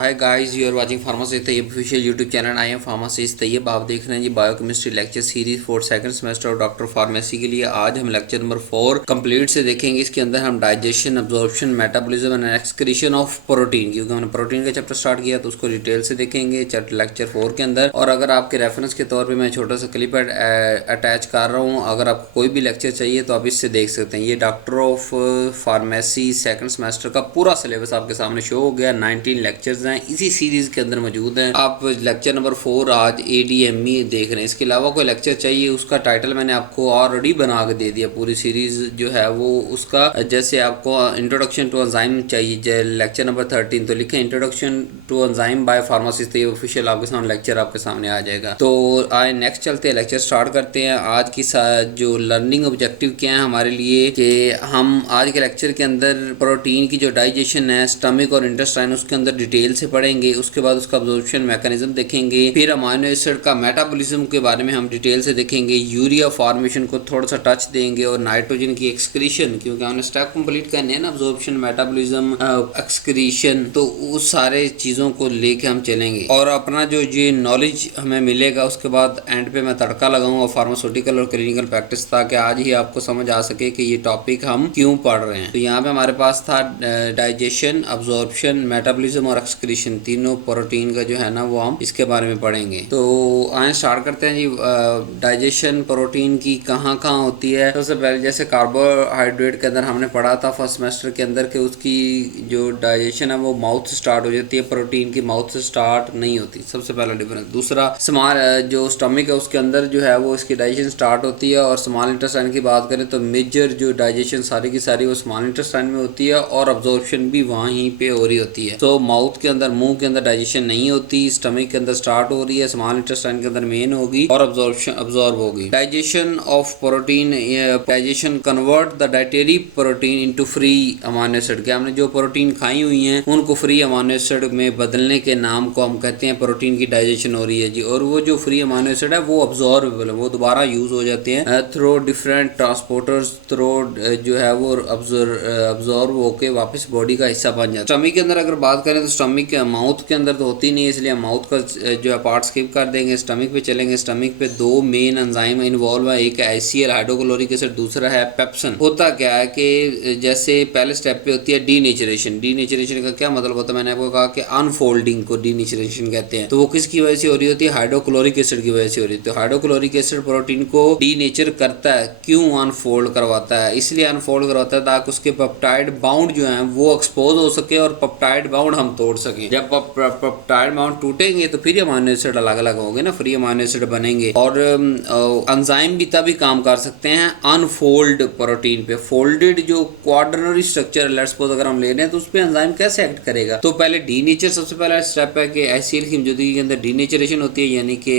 Hi guys, you are watching pharmacist Tayyab official YouTube channel. I am pharmacist Tayyab. आप देख रहे हैं जी biochemistry lecture series for second semester of doctor pharmacy के लिए। आज हम लेक्चर नंबर 4 कंप्लीट से देखेंगे। इसके अंदर हम digestion, absorption, metabolism and excretion of protein, क्योंकि हमने प्रोटीन का चैप्टर स्टार्ट किया तो उसको डिटेल से देखेंगे लेक्चर 4 के अंदर। और अगर आपके रेफरेंस के तौर पर मैं छोटा सा क्लिप अटैच कर रहा हूँ, अगर आपको कोई भी लेक्चर चाहिए तो आप इससे देख सकते हैं। ये doctor of pharmacy second semester का पूरा सिलेबस आपके सामने शो हो गया। 19 लेक्चर्स हैं इसी सीरीज के अंदर मौजूद हैं। आप लेक्चर नंबर 4 आज ADME देख रहे हैं। इसके अलावा कोई लेक्चर चाहिए, उसका टाइटल मैंने आपको ऑलरेडी बना के दे दिया। पूरी सीरीज जो है वो उसका, जैसे आपको इंट्रोडक्शन टू एंजाइम चाहिए लेक्चर नंबर 13, तो लिखें introduction to enzyme by pharmacist, ये ऑफिशियल आपके सामने लेक्चर आपके सामने आ जाएगा। तो आए नेक्स्ट चलते हैं, लेक्चर स्टार्ट करते हैं। आज की जो लर्निंग ऑब्जेक्टिव क्या है हमारे लिए, कि हम आज के लेक्चर के अंदर प्रोटीन की जो डाइजेशन है स्टमक और इंटेस्टाइन, उसके अंदर डिटेल से पढ़ेंगे। उसके बाद उसका अब्जॉर्प्शन मैकेनिज्म देखेंगे। फिर अमाइनो एसिड का मेटाबॉलिज्म के बारे में हम डिटेल से देखेंगे। यूरिया फॉर्मेशन को थोड़ा सा टच देंगे और नाइट्रोजन की एक्सक्रीशन, क्योंकि हमने स्टेप कंप्लीट करने हैं ना, अब्जॉर्प्शन, मेटाबॉलिज्म, एक्सक्रीशन, तो उस सारे चीज़ों को लेके हम चलेंगे। और अपना जो ये नॉलेज हमें मिलेगा उसके बाद एंड पे मैं तड़का लगाऊंगा फार्मास्यूटिकल और क्लिनिकल प्रैक्टिस, ताकि आज ही आपको समझ आ सके कि ये टॉपिक हम क्यों पढ़ रहे हैं। तो यहाँ पे हमारे पास था डाइजेशन, अब्जॉर्प्शन, मेटाबॉलिज्म और एक्सक्रीशन, तीनों प्रोटीन का जो है ना वो हम इसके बारे में पढ़ेंगे। तो आए स्टार्ट करते हैं जी। डाइजेशन प्रोटीन की कहाँ कहाँ होती है। सबसे पहले जैसे कार्बोहाइड्रेट के अंदर हमने पढ़ा था फर्स्ट सेमेस्टर के अंदर कि उसकी जो डाइजेशन है वो माउथ से स्टार्ट हो जाती है, प्रोटीन की माउथ से स्टार्ट नहीं होती। सबसे पहला डिफरेंस। दूसरा, स्मॉल जो स्टमक है उसके अंदर जो है वो इसकी डाइजेशन स्टार्ट होती है। और स्मॉल इंटेस्टाइन की बात करें तो मेजर जो डाइजेशन सारी की सारी वो स्मॉल इंटेस्टाइन में होती है और अब्जॉर्प्शन भी वहीं पे हो रही होती है। तो माउथ के अंदर, मुंह के अंदर डाइजेशन नहीं होती, स्टमक के अंदर स्टार्ट हो रही है, स्मॉल इंटेस्टाइन के अंदर मेन होगी और अब्जॉर्ब होगी। Digestion of protein, digestion convert the dietary protein into free amino acid. के हमने जो प्रोटीन खाई हुई हैं उनको फ्री अमाइनो एसिड में बदलने के नाम को हम कहते हैं प्रोटीन की डाइजेशन हो रही है जी। और वो जो फ्री अमाइनो एसिड है वो अब्जॉर्बेबल है, वो दोबारा यूज हो जाते हैं थ्रू डिफरेंट ट्रांसपोर्टर्स, थ्रू जो है वो अब्जॉर्ब होके वापस बॉडी का हिस्सा बन जाता है। स्टमक के अंदर अगर बात करें तो स्टमक के माउथ के अंदर तो होती नहीं है, इसलिए हम माउथ का जो है पार्ट स्किप कर देंगे। स्टमक पे चलेंगे। स्टमक पे दो मेन एंजाइम इन्वॉल्व है, एक है HCl हाइड्रोक्लोरिक एसिड, दूसरा है पेप्सन। होता क्या है कि जैसे पहले स्टेप पे होती है डीनेचरेशन। डीनेचरेशन का क्या मतलब होता है, मैंने आपको कहा कि अनफोल्डिंग को डीनेचरेशन कहते हैं। तो वो किसकी वजह से हो रही होती है, हाइड्रोक्लोरिक एसिड की वजह से हो रही है। तो हाइड्रोक्लोरिक एसिड प्रोटीन को डीनेचर करता है। क्यों अनफोल्ड करवाता है? इसलिए अनफोल्ड करवाता है ताकि उसके पेप्टाइड बाउंड जो है वो एक्सपोज हो सके और पेप्टाइड बाउंड हम तोड़ सकें। जब पेप्टाइड बाउंड टूटेंगे तो फिर अमाइनो एसिड अलग अलग होंगे ना, फ्री अमाइनो एसिड बनेंगे। और एंजाइम भी तभी काम कर सकते हैं अनफोल्ड प्रोटीन पे। फोल्डेड जो क्वाड्रनरी स्ट्रक्चर, लेट्स सपोज अगर हम ले रहे हैं तो उस पे एंजाइम कैसे एक्ट करेगा। तो पहले डीनेचर, सबसे पहला स्टेप है कि HCl की मौजूदगी के अंदर डीनेचरेशन होती है, यानी कि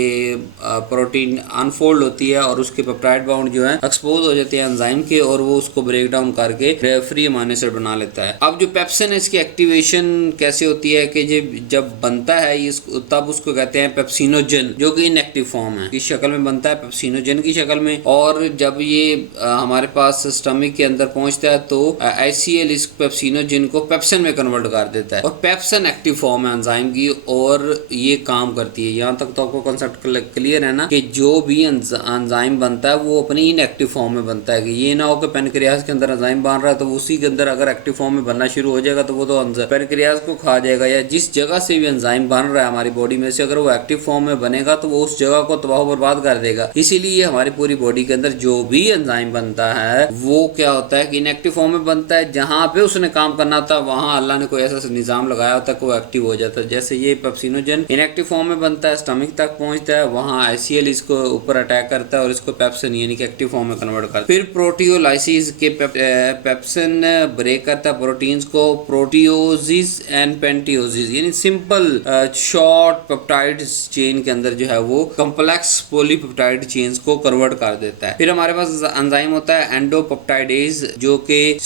प्रोटीन अनफोल्ड होती है और उसके पेप्टाइड बाउंड जो है एक्सपोज हो जाते हैं एंजाइम के, और वो उसको ब्रेक डाउन करके फ्री अमाइनो एसिड बना लेता है। अब जो पेप्सिन है इसकी एक्टिवेशन कैसे होती है कि जब बनता है तब उसको कहते हैं पेप्सिनोजन, जो कि इनएक्टिव फॉर्म है, इस शक्ल में बनता है पेप्सिनोजन की शक्ल में। और जब ये हमारे पास स्टमक के अंदर पहुंचता है तो HCl इस पेप्सिनोजन को पेप्सिन में कन्वर्ट कर देता है। और पेप्सिन एक्टिव फॉर्म है एंजाइम की और ये काम करती है। यहाँ तक तो आपको कंसेप्ट क्लियर है ना, कि जो भी एंजाइम बनता है वो अपनी इनएक्टिव फॉर्म में बनता है। कि ये ना हो कि पेनक्रियाज के अंदर एंजाइम बन रहा है तो उसी के अंदर अगर एक्टिव फॉर्म में बनना शुरू हो जाएगा तो वो तो पेनक्रियाज को खा जाएगा। या जिस जगह से भी एंजाइम बन रहा है हमारी बॉडी में से, अगर वो एक्टिव फॉर्म में बनेगा तो वो उस जगह को तबाह बर्बाद कर देगा। इसीलिए हमारी पूरी बॉडी के अंदर जो भी एंजाइम बनता है वो क्या होता है कि इनएक्टिव फॉर्म में बनता है। जहां पे उसने काम करना था वहां अल्लाह ने कोई ऐसा निजाम लगाया होता है कि वो एक्टिव हो जाता है। जैसे ये पेप्सिनोजन इनएक्टिव फॉर्म में बनता है, स्टमक तक पहुंचता है, वहां HCl इसको ऊपर अटैक करता है और इसको पेप्सिन यानी कि एक्टिव फॉर्म में कन्वर्ट करता है। फिर प्रोटियोलाइसिस के पेप्सिन ब्रेक करता है प्रोटीन्स को। प्रोटियोसिस एंड पेंटियोसिस यानी सिंपल शॉर्ट पेप्टाइड चेन के अंदर जो है वो कॉम्प्लेक्स पॉलीपेप्टाइड चेन्स को कन्वर्ट कर देता है। फिर हमारे पास एंजाइम होता है एंडोपेप्टाइडेज, जो कि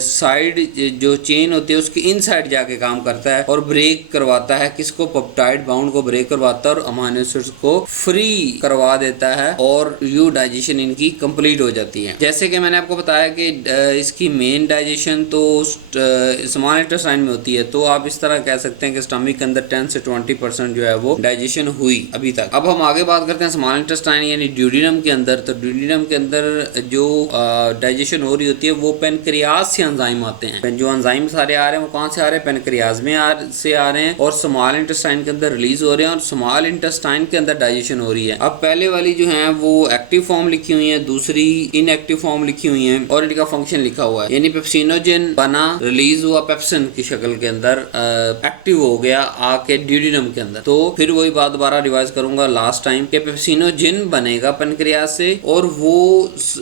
साइड जो चेन होती है उसके इनसाइड जाके काम करता है और ब्रेक करवाता है किसको, पेप्टाइड बाउंड को ब्रेक करवाता है और अमाइनो एसिड्स को फ्री करवा देता है और यू डाइजेशन इनकी कंप्लीट हो जाती है। जैसे कि मैंने आपको बताया कि इसकी मेन डाइजेशन तो स्मॉल इंटेस्टाइन में होती है, तो आप इस तरह कह सकते हैं कि स्टमक के अंदर 10 से 20% जो है वो डाइजेशन हुई अभी तक। अब हम आगे बात करते हैं स्मॉल इंटेस्टाइन यानी ड्यूडेनम के अंदर। तो ड्यूडेनम के अंदर जो डाइजेशन हो रही होती है वो पेनक्रियाज से एंजाइम आते हैं। जो एंजाइम सारे आ रहे हैं वो कहाँ से आ रहे हैं? पेनक्रियाज में से आ रहे हैं और स्मॉल इंटेस्टाइन के अंदर रिलीज हो रहे हैं और स्मॉल इंटेस्टाइन के अंदर डाइजेशन हो रही है। अब पहले वाली जो है वो एक्टिव फॉर्म लिखी हुई है, दूसरी इनएक्टिव फॉर्म लिखी हुई है और इनका फंक्शन लिखा हुआ है। यानी पेप्सिनोजेन बना, रिलीज हुआ पेप्सिन की शक्ल के अंदर, एक्टिव हो गया आके ड्यूडेनम के अंदर। तो फिर वही बात दोबारा रिवाइज करूंगा लास्ट टाइम कि पेप्सिनोजेन बनेगा पेनक्रियाज से और वो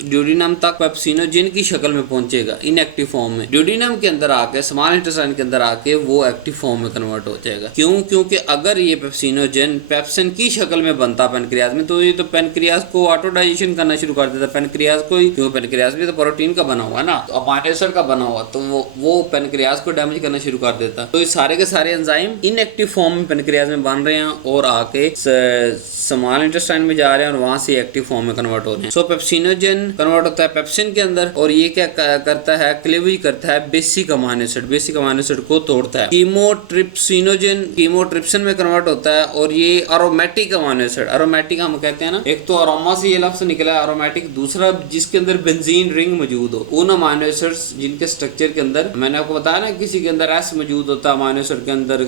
ड्यूडेनम तक पेप्सिनोजेन की शक्ल में पहुंचेगा इनएक्टिव फॉर्म में। ड्यूडेनम के अंदर आके स्मॉल इंटेस्टाइन के अंदर आके वो एक्टिव फॉर्म में कन्वर्ट हो जाएगा। क्यों? क्योंकि अगर ये पेप्सिनोजेन पेप्सिन की शक्ल में बनता पेनक्रियाज में तो ये तो पेनक्रियाज को ऑटो डाइजेशन करना शुरू कर देता पेनक्रियाज को ही, क्योंकि पेनक्रियाज भी तो प्रोटीन का बना हुआ है ना, तो अमाइनो एसिड का बना हुआ, तो वो पेनक्रियाज को डैमेज करना शुरू कर देता। तो ये सारे के सारे एंजाइम इनएक्टिव फॉर्म में पेनक्रियाज में बन रहे हैं और आके स्मॉल इंटेस्टाइन में जा रहे हैं और वहां से एक्टिव फॉर्म में कन्वर्ट हो रहे हैं। सो पेप्सिनोजेन कन्वर्ट होता है पेप्सिन के अंदर और ये क्या करता है? क्लीवेज करता है basic amino acid, basic amino acid को तोड़ता है। कीमोट्रिप्सिनोजेन कीमोट्रिप्सिन में कन्वर्ट होता है और ये एरोमेटिक अमाइनो एसिड, एरोमेटिक हम कहते हैं ना, एक तो अरोमा से ये लफ्ज निकला है एरोमेटिक, दूसरा जिसके अंदर बेंजीन रिंग मौजूद हो, उन अमाइनो एसिड्स जिनके स्ट्रक्चर के अंदर मैंने आपको बताया ना, किसी के अंदर एस मौजूद होता है अमाइनो एसिड के अंदर,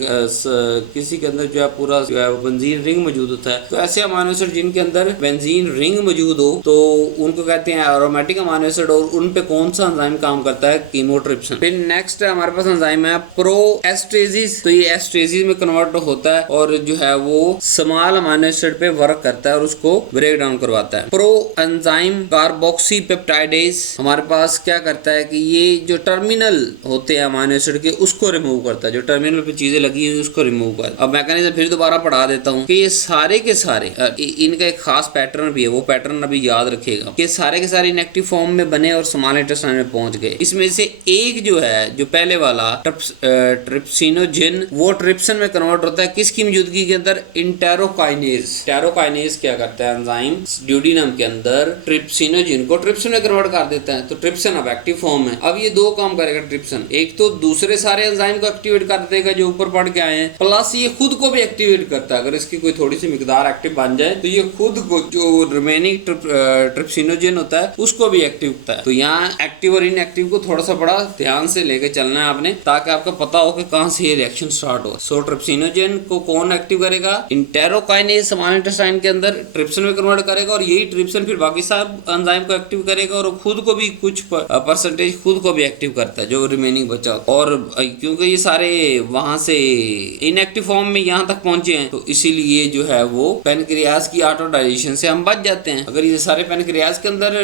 किसी के अंदर जो है पूरा जो है बेंजीन रिंग मौजूद होता है। तो ऐसे अमाइनो एसिड जिनके अंदर बेंजीन रिंग मौजूद हो तो उनको कहते हैं एरोमेटिक अमाइनो एसिड और उन पे कौन सा एंजाइम काम करता है? कीमोट्रिप्सिन। फिर नेक्स्ट हमारे पास एंजाइम है प्रोएस्ट्रेजिस। तो ये एस्ट्रेजिस में कन्वर्ट होता है और जो है वो स्मॉल अमाइनो एसिड पे वर्क करता है और उसको ब्रेक डाउन करवाता है। प्रो एंजाइम कार्बोक्सीपेप्टाइडेज हमारे पास क्या करता है कि ये जो टर्मिनल होते हैं अमाइनो एसिड के उसको रिमूव करता है, जो टर्मिनल पे चीजें लगी हुई उसको रिमूव करता है। अब मैकेनिज्म फिर दोबारा पढ़ा देता हूँ कि ये सारे के सारे इनका एक खास पैटर्न भी है, वो पैटर्न अभी याद रखिएगा कि सारे के सारे इनएक्टिव फॉर्म में बने और स्मॉल इंटेस्टाइन में पहुंच गए। इसमें से एक जो है, जो पहले वाला ट्रिप्सिनोजेन, वो ट्रिप्सिन में कन्वर्ट होता है किसकी मौजूदगी के अंदर? इंटेरोकाइनेज। टेरोकाइनेज क्या करता है? एंजाइम ड्यूडेनम के अंदर ट्रिप्सिनोजेन को ट्रिप्सिन में कन्वर्ट कर देता है। तो ट्रिप्सिन अब एक्टिव फॉर्म है। अब ये दो काम करेगा ट्रिप्सिन, एक तो दूसरे सारे एंजाइम को एक्टिवेट कर देगा जो ऊपर पढ़ के आए हैं, प्लस ये खुद को भी एक्टिवेट करता है। अगर इसकी कोई थोड़ी सी मिकदार एक्टिव बन जाए तो ये खुद को जो रिमेनिंग ट्रिप्सिनोजेन होता है उसको भी एक्टिव करता है। तो यहाँ एक्टिव और इनएक्टिव को थोड़ा सा बड़ा ध्यान से लेके चलना है आपने, ताकि आपको पता हो कि कहां से ये रिएक्शन स्टार्ट हो। सो ट्रिप्सिनोजेन को कौन एक्टिव करेगा? इंटेरोकाइनेज स्मॉल इंटेस्टाइन के अंदर ट्रिप्सिन में कन्वर्ट करेगा और यही ट्रिप्सिन फिर बाकी सब एंजाइम को एक्टिव करेगा और खुद को भी कुछ परसेंटेज खुद को भी एक्टिव करता है जो रिमेनिंग बचा। और क्योंकि ये सारे वहां से इनएक्टिव फॉर्म में यहाँ तक पहुंचे हैं तो इसीलिए जो है वो पेनक्रियाज की ऑटो डाइजेशन से हम बच जाते हैं। अगर ये सारे पेनक्रियाज के अंदर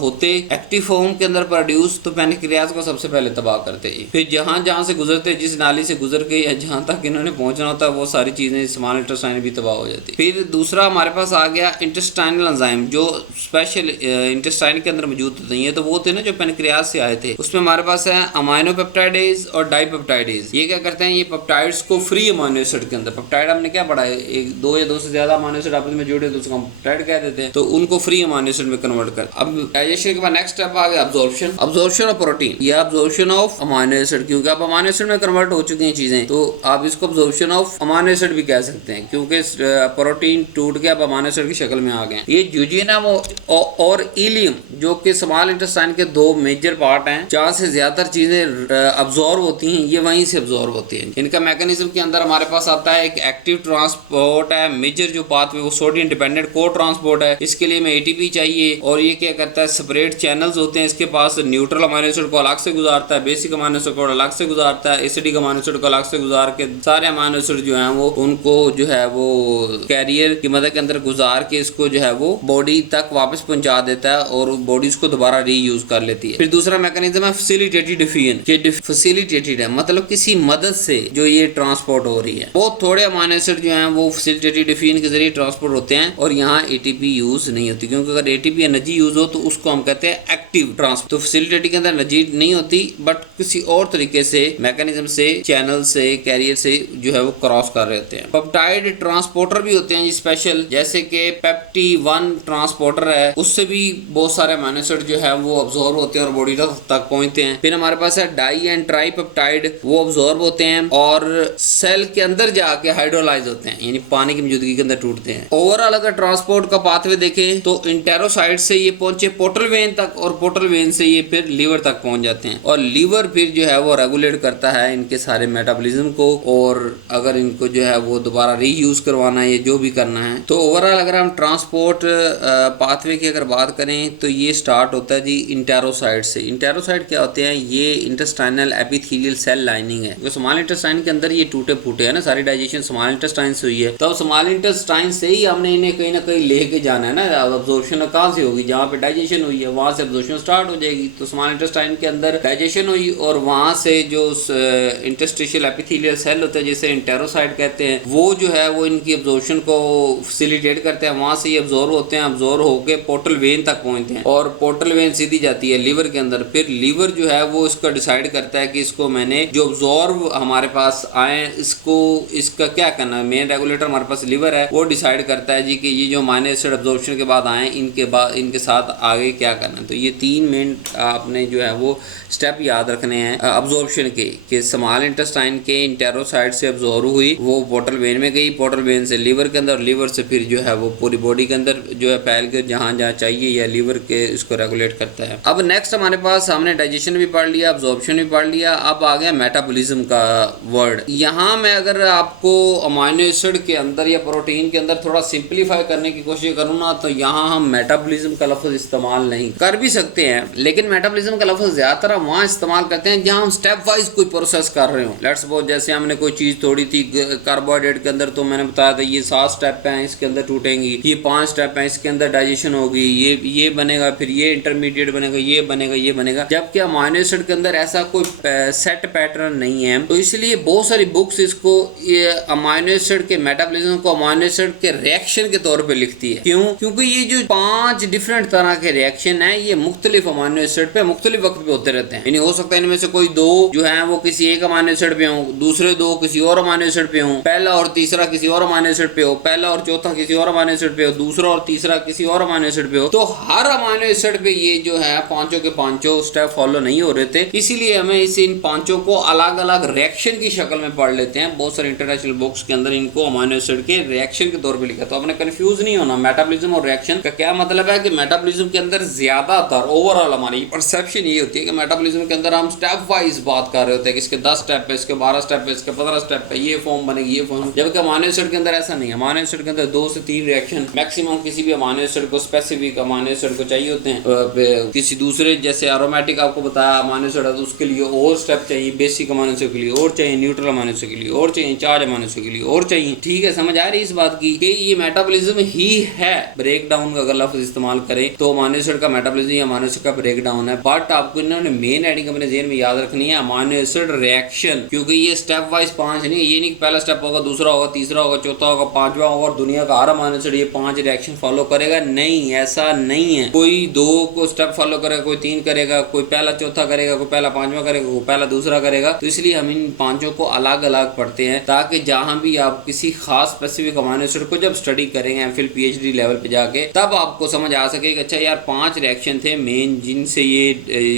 होते एक्टिव फॉर्म के अंदर प्रोड्यूस तो पेनक्रियाज को सबसे पहले तबाह करते हैं। फिर जहां जहां से गुजरते, जिस नाली से गुजर के या जहां तक इन्होंने पहुंचना होता है वो सारी चीजें स्मॉल इंटेस्टाइन भी तबाह हो जाती है। फिर दूसरा हमारे पास आ गया इंटेस्टाइनल एंजाइम, जो स्पेशल इंटेस्टाइन के अंदर मौजूद होते हैं। तो वो थे ना जो पेनक्रियाज से आए थे। उसमें हमारे पास है अमाइनो पेप्टाइडेज और डाइपेप्टाइडेज। ये क्या करते हैं? ये पेप्टाइड्स को फ्री अमाइनो एसिड के अंदर, पेप्टाइड हमने क्या पढ़ा है, एक दो या दो से ज्यादा अमाइनो एसिड आपस में जुड़े तो उसको हम पेप्टाइड कह देते हैं। तो उनको फ्री अमाइनो एसिड में कन्वर्ट कर। अब डाइजेशन के बाद नेक्स्ट स्टेप आ गया अब्जॉर्प्शन। अब्जॉर्प्शन ऑफ प्रोटीन या अब्जॉर्प्शन ऑफ अमाइनो एसिड, क्योंकि आप अमाइनो एसिड में कन्वर्ट हो चुकी हैं चीजें तो आप इसको अब्जॉर्प्शन ऑफ अमाइनो एसिड भी कह सकते हैं, क्योंकि प्रोटीन टूट के आप अमाइनो एसिड की शक्ल में आ गए। ये ड्यूडेनम और इलियम जो कि स्मॉल इंटेस्टाइन के दो मेजर पार्ट हैं, जहां से ज्यादातर चीजें अब्जॉर्ब होती हैं, ये वहीं से अब्जॉर्ब होती हैं। इनका मैकेनिज्म के अंदर हमारे पास आता है एक एक्टिव ट्रांसपोर्ट है, मेजर जो पाथवे वो सोडियम डिपेंडेंट को ट्रांसपोर्ट है। इसके लिए हमें एटीपी चाहिए और ये क्या करता है? सेपरेट चैनल्स होते हैं इसके पास। न्यूट्रल अमाइनो एसिड को अलग से गुजारता है, बेसिक अमाइनो एसिड को अलग से गुजारता है, एसिडिक अमाइनो एसिड को अलग से गुजार के सारे अमाइनो एसिड जो है वो उनको जो है वो कैरियर की मदद के अंदर गुजार के इसको जो है वो बॉडी तक वापस पहुंचा देता है और बॉडी इसको दोबारा रीयूज कर लेती है। फिर दूसरा मैकेनिज्म है फैसिलिटेटेड डिफिजन। ये फैसिलिटेटेड है मतलब किसी मदद से जो ये ट्रांसपोर्ट हो रही है। बहुत थोड़े अमाइनो एसिड जो हैं वो फैसिलिटेटेड डिफिजन के जरिए ट्रांसपोर्ट होते हैं और यहाँ एटीपी यूज नहीं होती, क्योंकि अगर एटीपी एनर्जी यूज हो तो उसको हम कहते हैं एक्टिव ट्रांसपोर्ट। तो फैसिलिटेटेड के अंदर एनर्जी नहीं होती बट किसी और तरीके से मैकेनिज्म से चैनल से कैरियर से जो है वो क्रॉस कर रहे होते हैं। पेप्टाइड ट्रांसपोर्टर भी होते हैं स्पेशल, जैसे कि पेप्टी-1 ट्रांसपोर्टर है, उससे भी बहुत सारे अमाइनो एसिड जो है वो अब्सॉर्ब होते हैं और बॉडी तक पहुंचते हैं। फिर हमारे पास है डाई एंड ट्राई पेप्टाइड, वो अब्सॉर्ब होते होते हैं और सेल के अंदर जाके हाइड्रोलाइज होते हैं, यानी पानी की मौजूदगी के अंदर टूटते हैं। ओवरऑल अगर ट्रांसपोर्ट का पाथवे देखें तो इंटेरोसाइट से ये पहुंचे पोर्टल वेन तक और पोर्टल वेन से ये फिर लीवर तक पहुंच जाते हैं और लीवर फिर जो है वो रेगुलेट करता है इनके सारे मेटाबॉलिज्म को, और अगर इनको जो है वो दोबारा रीयूज करवाना है, ये जो भी करना है। तो ओवरऑल अगर हम ट्रांसपोर्ट पाथवे की अगर बात करें तो ये स्टार्ट होता है जी इंटेरोसाइट से। इंटेरोसाइट क्या होते हैं? ये इंटेस्टाइनल एपिथेलियल सेल लाइनिंग है। तो स्मॉल इंटेस्टाइन के अंदर ये टूटे फूटे है ना, सारी डाइजेशन स्मॉल इंटेस्टाइन से हुई है, तो स्मॉल इंटेस्टाइन से ही हमने इन्हें कहीं ना कहीं लेके जाना है ना। अब्जॉर्प्शन कहाँ से होगी? जहाँ पे डाइजेशन हुई है वहां से अब्जॉर्प्शन स्टार्ट हो जाएगी। तो स्मॉल इंटेस्टाइन के अंदर डाइजेशन हुई और वहां से जो इंटरस्टिशियल एपिथेलियल सेल होते हैं जिसे इंटेरोसाइट कहते हैं, वो जो है वो इनकी अब्जॉर्प्शन को फैसिलिटेट करते हैं। वहां से ये अब्जॉर्ब होते हैं, अब्जॉर्ब होकर पोर्टल वेन तक पहुंचते हैं और पोर्टल वेन सीधी जाती है लीवर के अंदर। फिर लीवर जो है वो इसका डिसाइड करता है कि इसको मैंने जो अब्जॉर्ब हमारे पास आए इसको इसका क्या करना है। मेन रेगुलेटर हमारे पास लीवर है, वो डिसाइड करता है जी कि ये जो अमीनो एसिड अब्जॉर्प्शन के बाद आए इनके साथ आगे क्या करना है। तो ये 3 मेन आपने जो है वो स्टेप याद रखने हैं अब्जॉर्प्शन के, कि स्मॉल इंटेस्टाइन के इंटेरोसाइट से अब्जॉर्ब हुई, वो पोर्टल वेन में गई, पोर्टल वेन से लीवर के अंदर, लीवर से फिर जो है वो पूरी बॉडी के अंदर जो है फैल के जहाँ जहाँ चाहिए या लीवर के इसको रेगुलेट करता है। अब नेक्स्ट हमारे पास हमने डाइजेशन भी पढ़ लिया, अब्जॉर्प्शन भी पढ़ लिया, अब आ गया मेटाबॉलिज्म का वर्ड। यहाँ मैं अगर आपको अमीनो एसिड के अंदर या प्रोटीन के अंदर थोड़ा सिंप्लीफाई करने की कोशिश करूँ ना, तो यहाँ हम मेटाबॉलिज्म का लफ्ज इस्तेमाल नहीं कर भी सकते हैं, लेकिन मेटाबॉलिज्म का लफ्ज ज्यादातर हम वहाँ इस्तेमाल करते हैं जहाँ हम स्टेप वाइज कोई प्रोसेस कर रहे हो। लेट्स सपोज जैसे हमने कोई चीज तोड़ी थी कार्बोहाइड्रेट के अंदर, तो मैंने बताया था ये 7 स्टेप हैं इसके अंदर टूटेंगी, ये 5 स्टेप हैं इसके अंदर डाइजेशन होगी, ये बनेगा, फिर ये इंटरमीडिएट बनेगा, ये बनेगा, ये बनेगा। जबकि अमीनो एसिड के अंदर ऐसा कोई सेट पैटर्न नहीं है। तो इसलिए बहुत सारी बुक्स इसको अमीनो एसिड के मेटाबॉलिज्म को अमीनो एसिड के रिएक्शन के तौर पे लिखती है। क्यों? क्योंकि ये जो 5 डिफरेंट तरह के रिएक्शन है ये मुख्तलिफ अमीनो एसिड पे मुख्तलिफ वक्त पे होते रहते हैं। यानी हो सकता है इनमें से कोई 2 जो है वो किसी एक अमीनो एसिड पे हो, दूसरे 2 किसी और अमीनो एसिड पे हो, पहला और तीसरा किसी और अमीनो एसिड पे हो, पहला और चौथा किसी और अमीनो एसिड पे हो, दूसरा और तीसरा किसी और अमीनो एसिड पे हो। तो हर अमीनो एसिड पे ये जो है पांचों के पांचों स्टेप फॉलो नहीं हो रहे थे, इसीलिए हमें इन पांचों को अलग अलग रिएक्शन की शक्ल में पढ़ लेते हैं। बहुत सारे इंटरनेशनल बुक्स के अंदर इनको अमीनो एसिड के रिएक्शन के तौर पे लिखा। तो आपने कंफ्यूज नहीं होना, मेटाबॉलिज्म और रिएक्शन का क्या मतलब है कि मेटाबॉलिज्म के अंदर ज्यादातर ओवरऑल हमारी परसेप्शन ये होती है कि मेटाबॉलिज्म के अंदर हम स्टेप वाइज बात कर रहे होते हैं कि इसके 10 स्टेप है, इसके 12 स्टेप है, इसके 15 स्टेप है, ये फॉर्म बनेगी, ये फॉर्म। जबकि अमीनो एसिड के अंदर ऐसा नहीं है। अमीनो एसिड के अंदर 2 से 3 रिएक्शन मैक्सिमम किसी भी अमीनो एसिड को, स्पेसिफिक अमीनो एसिड को चाहिए होते हैं। किसी दूसरे जैसे एरोमेटिक आपको बताया अमीनो एसिड है तो उसके लिए और स्टेप चाहिए, बेसिक अमीनो एसिड के लिए और चाहिए, न्यूट्रल अमीनो एसिड के लिए और चाहिए, चार्ज अमीनो एसिड के लिए और चाहिए। ठीक है, समझ आ रही है इस बात की कि ये मेटाबॉलिज्म ही है। ब्रेक डाउन का अगर लफ्ज इस्तेमाल करें तो अमीनो एसिड का मेटाबॉलिज्म या अमीनो एसिड का ब्रेक डाउन है। बट आपको इन्होंने मेन हेडिंग अपने ज़हन में याद रखनी है अमीनो एसिड रिएक्शन, क्योंकि ये स्टेप वाइज 5 नहीं है। ये नहीं पहला स्टेप होगा, दूसरा होगा, तीसरा होगा, चौथा होगा, 5वां होगा और दुनिया का हर अमीनो एसिड ये 5 रिएक्शन फॉलो करेगा। नहीं, ऐसा नहीं है। कोई 2 को स्टेप फॉलो करेगा, कोई 3 करेगा, कोई पहला चौथा करेगा, कोई पहला 5वां करेगा, कोई पहला दूसरा करेगा। तो इसलिए हम इन 5 को अलग अलग पढ़ते हैं ताकि जहां भी आप किसी खास स्पेसिफिक अमीनो एसिड को जब स्टडी करेंगे एमफिल पीएचडी लेवल पे जाके, तब आपको समझ आ सके कि अच्छा यार 5 रिएक्शन थे मेन जिनसे ये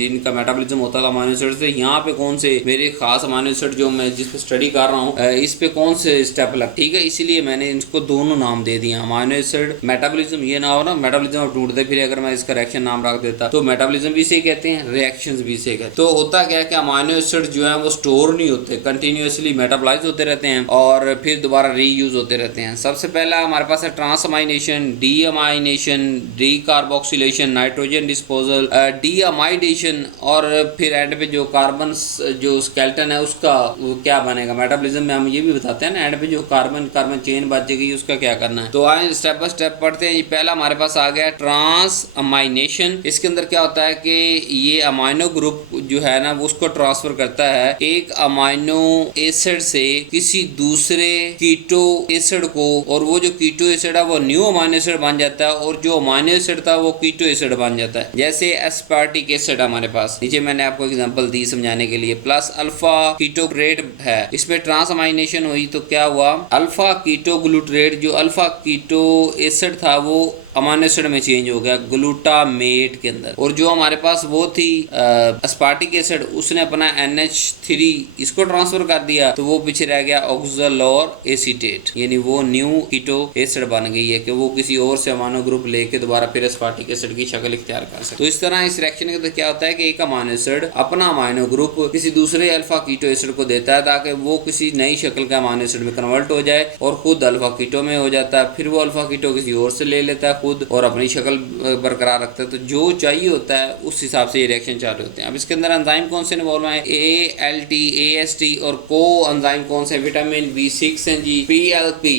इनका मेटाबॉलिज्म होता था अमीनो एसिड से। यहाँ पे कौन से मेरे खास अमीनो एसिड जो मैं जिस पे स्टडी कर रहा हूँ इस पे कौन से स्टेप लग। ठीक है, इसीलिए मैंने इसको दोनों नाम दे दिया, अमीनो एसिड मेटाबॉलिज्म। ये ना हो ना मेटाबॉलिज्म ढूंढते फिर अगर मैं इसका रिएक्शन नाम रख देता तो मेटाबॉलिज्म भी इसे कहते हैं, रिएक्शंस भी इसे कहते हैं। तो होता क्या है कि अमीनो एसिड जो है वो स्टोर नहीं होते, कंटिन्यूअसली मेटाबॉलाइज होते रहते हैं और फिर दोबारा रीयूज होते रहते हैं। सबसे पहला हमारे पास है ट्रांसअमाइनेशन, डीअमाइनेशन, डीकार्बोक्सिलेशन, नाइट्रोजन डिस्पोजल, डीअमाइडेशन और फिर एंड पे जो कार्बन जो स्केलेटन है उसका वो क्या बनेगा। मेटाबॉलिज्म में हम ये भी बताते हैं ना एंड पे जो कार्बन चेन बचेगी उसका क्या करना है। तो आए स्टेप बाय स्टेप पढ़ते हैं। पहला हमारे पास आ गया ट्रांसअमाइनेशन। इसके अंदर क्या होता है कि ये अमाइनो ग्रुप जो है ना वो उसको ट्रांसफर करता है एक अमाइनो एसिड से किसी दूसरे कीटो एसिड को, और वो जो कीटो एसिड है वो न्यू अमाइनो एसिड बन जाता है और जो अमाइनो एसिड था वो कीटो एसिड बन जाता है। जैसे एस्पार्टिक एसिड हमारे पास, नीचे मैंने आपको एग्जांपल दी समझाने के लिए, प्लस अल्फा कीटोग्रेड है, इसमें ट्रांसअमाइनेशन हुई तो क्या हुआ, अल्फा कीटोग्लूट्रेट जो अल्फा कीटो एसिड था वो अमाइनो एसिड में चेंज हो गया ग्लूटामेट के अंदर। और जो हमारे पास वो थी अस्पार्टिक एसिड, उसने अपना NH3 इसको ट्रांसफर कर दिया, तो वो पीछे रह गया ऑक्सैलोर एसीटेट, यानी वो न्यू कीटो एसिड बन गई है कि वो किसी और से अमाइनो ग्रुप लेके दोबारा फिर अस्पार्टिक एसिड की शक्ल इख्तियार कर सकते। तो इस तरह इस रिएक्शन के अंदर क्या होता है कि एक अमाइनो एसिड अपना अमाइनो ग्रुप किसी दूसरे अल्फा कीटो एसिड को देता है ताकि वो किसी नई शक्ल का अमाइनो एसिड में कन्वर्ट हो जाए और खुद अल्फा कीटो में हो जाता है। फिर वो अल्फा कीटो किसी और से ले लेता है खुद और अपनी शक्ल बरकरार रखता है। तो जो चाहिए होता है उस हिसाब से ये रिएक्शन चालू होते हैं। अब इसके अंदर एंजाइम कौन से इन्वॉल्व हैं? ALT, AST और को एंजाइम कौन से? विटामिन B6 हैं जी, PLP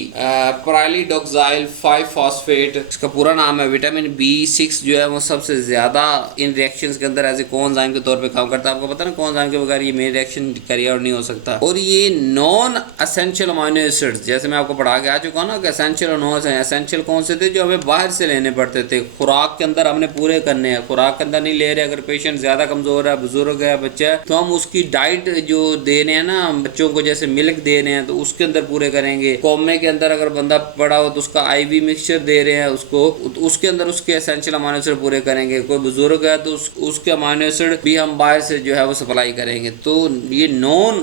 पाइलिडोक्साइल 5-फॉस्फेट, इसका पूरा नाम है। विटामिन B6 जो है वो सबसे ज्यादा इन रिएक्शंस के अंदर एज ए को एंजाइम के तौर पे काम करता है। आपको पता ना को एंजाइम के बगैर ये मेन रिएक्शन कैरी आउट नहीं हो सकता। और ये नॉन एसेंशियल अमाइनो एसिड्स, जैसे मैं आपको पढ़ा के आ चुका हूं ना कि एसेंशियल और नॉन एसेंशियल कौन से थे? जो हमें बाहर से लेने पड़ते थे, खुराक के अंदर हमने पूरे करने हैं, खुराक के अंदर नहीं ले रहे। अगर पेशेंट ज्यादा कमजोर है, बुजुर्ग है, बच्चा है, तो हम उसकी डाइट जो दे रहे हैं ना बच्चों को, जैसे मिल्क दे रहे हैं, तो उसके अंदर पूरे करेंगे। कॉमे के अंदर अगर बंदा पड़ा हो तो उसका IV मिक्सचर दे रहे हैं उसको, उसके अंदर उसके एसेंशियल अमाइनो एसिड पूरे करेंगे। कोई बुजुर्ग है तो उसके अमाइनो एसिड भी हम बाहर से जो है वो सप्लाई करेंगे। तो ये नॉन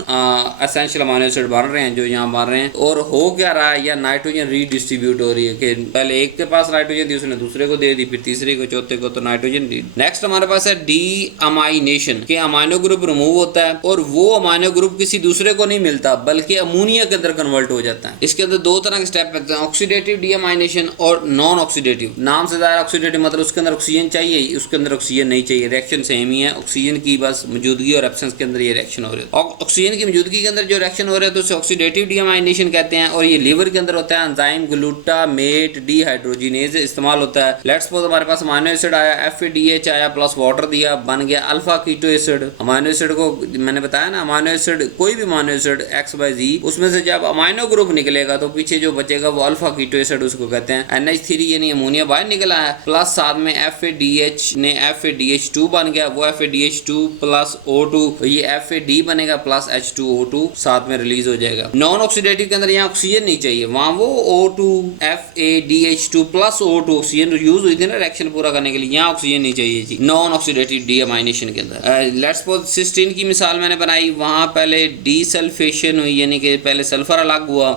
एसेंशियल अमाइनो एसिड बन रहे हैं जो यहाँ बन रहे हैं। और हो क्या रहा है, या नाइट्रोजन रीडिस्ट्रीब्यूट हो रही है कि पहले एक के पास नाइट्रोजन थी, उसने दूसरे को दे दी, फिर तीसरे को, चौथे को, तो नाइट्रोजन। नेक्स्ट हमारे पास है डीअमाइनेशन के अमाइनो ग्रुप रिमूव होता है और वो अमाइनो ग्रुप किसी दूसरे को नहीं मिलता बल्कि अमोनिया के अंदर कन्वर्ट हो जाता है। इसके अंदर दो तरह के स्टेप होते हैं, ऑक्सीडेटिव डीअमाइनेशन और नॉन ऑक्सीडेटिव। नाम से ज़्यादा ऑक्सीडेटिव मतलब उसके अंदर ऑक्सीजन चाहिए, उसके अंदर ऑक्सीजन नहीं चाहिए, रिएक्शन सेम ही है। ऑक्सीजन की बस मौजूदगी और एब्सेंस के अंदर ये रिएक्शन हो रहे हैं। ऑक्सीजन की मौजूदगी के अंदर जो रिएक्शन हो रहा है तो उसे ऑक्सीडेटिव डीअमाइनेशन कहते हैं। और ये लीवर के अंदर होता है, एंजाइम ग्लूटामेट डीहाइड्रोजिनेज इस्तेमाल होता है। लेट्स सपोज हमारे पास अमाइनो एसिड आया, FADH आया प्लस वाटर दिया, बन गया alpha keto acid. Amino acid को मैंने बताया ना, अमाइनो एसिड कोई भी अमाइनो एसिड XYZ, उसमें से जब अमाइनो ग्रुप निकलेगा तो पीछे जो बचेगा वो अल्फा कीटो एसिड उसको कहते हैं। NH3 यानी अमोनिया बाहर निकला है, प्लस साथ में FADH ने FADH2 बन गया, वो FADH2 प्लस O2, ये FAD बनेगा प्लस H2O2 साथ में रिलीज हो जाएगा। नॉन ऑक्सीडेटिव के अंदर यहाँ ऑक्सीजन नहीं चाहिए, वहां वो O2 FADH2 plus O2 oxygen use हुई थी ना रिएक्शन पूरा करने के लिए, यहाँ ऑक्सीजन नहीं चाहिए जी नॉन ऑक्सीडेटिव डीअमाइनेशन के अंदर। लेट्स सपोज सिस्टीन की मिसाल मैंने बनाई, वहां पहले डीसल्फेशन हुई यानी कि पहले सल्फर अलग हुआ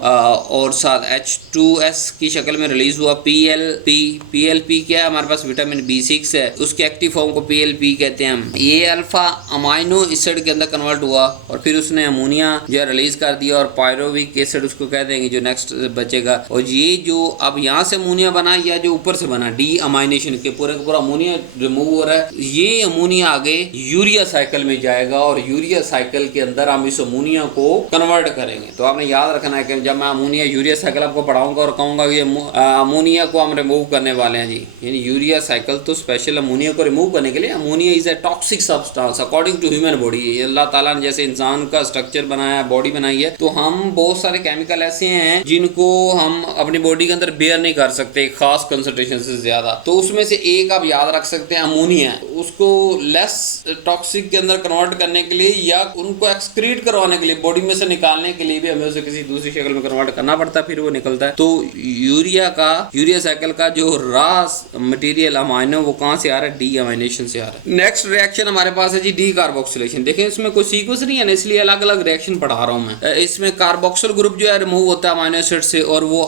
और साथ H2S की शक्ल में रिलीज हुआ PLP क्या है? हमारे पास विटामिन B6 है, उसके एक्टिव फॉर्म को PLP कहते हैं हम। ये अल्फा अमाइनो एसिड के अंदर कन्वर्ट हुआ और फिर उसने अमोनिया जो रिलीज कर दिया और पायरोविक एसिड उसको कह देंगे जो नेक्स्ट बचेगा। और ये जो अब यहाँ से अमोनिया बना या जो ऊपर से बना डीअमाइनेशन के पूरे का पूरा अमोनिया रिमूव हो रहा है, ये अमोनिया आगे यूरिया साइकिल में जाएगा और यूरिया साइकिल के अंदर हम इस अमोनिया को कन्वर्ट करेंगे। तो आपने याद रखना है कि जब मैं अमोनिया यूरिया साइकिल आपको पढ़ाऊंगा और कहूंगा कि अमोनिया को हम रिमूव करने वाले हैं जी, यानी यूरिया साइकिल तो स्पेशल अमोनिया को रिमूव करने के लिए। Ammonia is a toxic substance according to human body. अल्लाह ताला ने जैसे इंसान का स्ट्रक्चर बनाया है, बॉडी बनाई है, तो हम बहुत सारे केमिकल ऐसे हैं जिनको हम अपनी बॉडी के अंदर बेयर नहीं कर सकते खास कंसंट्रेशन से ज्यादा। तो उसमें से एक आप याद रख सकते हैं अमोनिया, उसको लेस टॉक्सिक के अंदर कन्वर्ट करने के लिए या उनको एक्सक्रीट करवाने के लिए, बॉडी में से निकालने के लिए भी हमें उसे किसी दूसरी शक्ल में कन्वर्ट करना पड़ता है, फिर वो निकलता है। तो यूरिया साइकिल का जो रास मटेरियल अमाइनो वो कहां से आ रहा है? डीअमाइनेशन से आ रहा है। नेक्स्ट रिएक्शन हमारे पास है जी डी कार्बोक्सिलेशन। देखें इसमें कोई सीक्वेंस नहीं है ना, इसलिए अलग अलग रिएक्शन पढ़ा रहा हूं मैं। इसमें कार्बोक्सिल ग्रुप जो है रिमूव होता है अमाइनो एसिड से और वो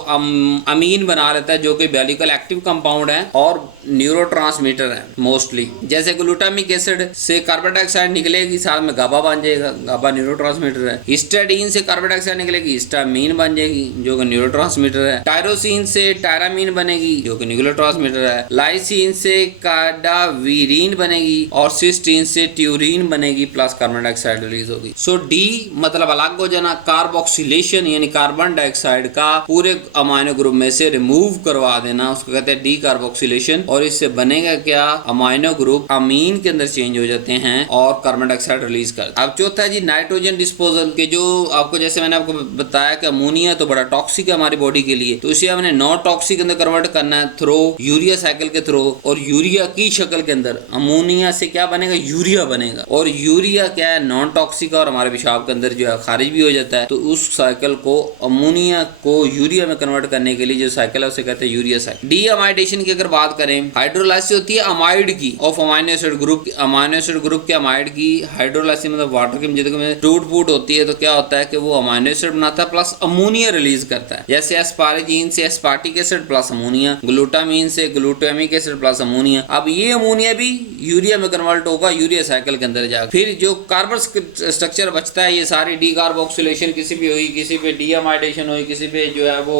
अमीन बना लेता है जो कि बायोलॉजिकल एक्टिव कंपाउंड है और न्यूरोट्रांसमीटर है मोस्टली। जैसे ग्लूटामिक एसिड से कार्बन डाइऑक्साइड निकलेगी, साथ में गाबा बन जाएगा, गाबा न्यूरोट्रांसमीटर है। हिस्टाडीन से कार्बन डाइऑक्साइड निकलेगी, हिस्टामीन बन जाएगी जो कि न्यूरोट्रांसमीटर है। टायरोसिन से टायरामीन बनेगी जो कि न्यूरोट्रांसमीटर है। लाइसिन से काडावीरीन बनेगी और सिस्टीन से ट्यूरीन बनेगी प्लस कार्बन डाइऑक्साइड रिलीज होगी। सो डी मतलब अलग हो जाना, कार्बोक्सिलेशन यानी कार्बन डाइऑक्साइड का पूरे अमाइनो ग्रुप में से रिमूव करवा देना, उसको कहते हैं डी कार्बोक्सिलेशन। और इससे बनेगा क्या? अमाइनो ग्रुप अमीन के अंदर चेंज हो जाते हैं और कार्बन डाइऑक्साइड रिलीज कर। अब चौथा है जी नाइट्रोजन डिस्पोजल के, जो आपको जैसे मैंने आपको बताया कि अमोनिया तो बड़ा टॉक्सिक है हमारी बॉडी के लिए, तो इसे हमने नॉन टॉक्सिक के अंदर कन्वर्ट करना है थ्रू यूरिया साइकिल के थ्रू। और यूरिया की शक्ल के अंदर अमोनिया से क्या बनेगा? यूरिया बनेगा। और यूरिया क्या है? नॉन टॉक्सिक और हमारे पेशाब के अंदर जो है खारिज भी हो जाता है। तो उस साइकिल को अमोनिया को यूरिया में कन्वर्ट करने के लिए जो साइकिल है उसे कहते हैं यूरिया साइकिल। डीअमाइडेशन की अगर बात करें, हाइड्रोलाइसिस होती है अमाइड की of amino acid group, amino acid group के अमाइड की हाइड्रोलाइसिस मतलब वाटर की मौजूदगी में टूट फूट होती है, तो क्या होता है कि वो अमाइनो एसिड बनाता है प्लस अमोनिया रिलीज करता है। जैसे एस्पारेजीन से aspartic acid plus ammonia, glutamine से ग्लूटामिक एसिड प्लस अमोनिया। अब ये अमोनिया भी यूरिया में कन्वर्ट होगा यूरिया साइकिल के अंदर जाकर। फिर जो कार्बन स्ट्रक्चर बचता है ये सारी डीकार्बोक्सिलेशन किसी भी हुई, किसी पे डीअमाइडेशन हुई, किसी पे जो है वो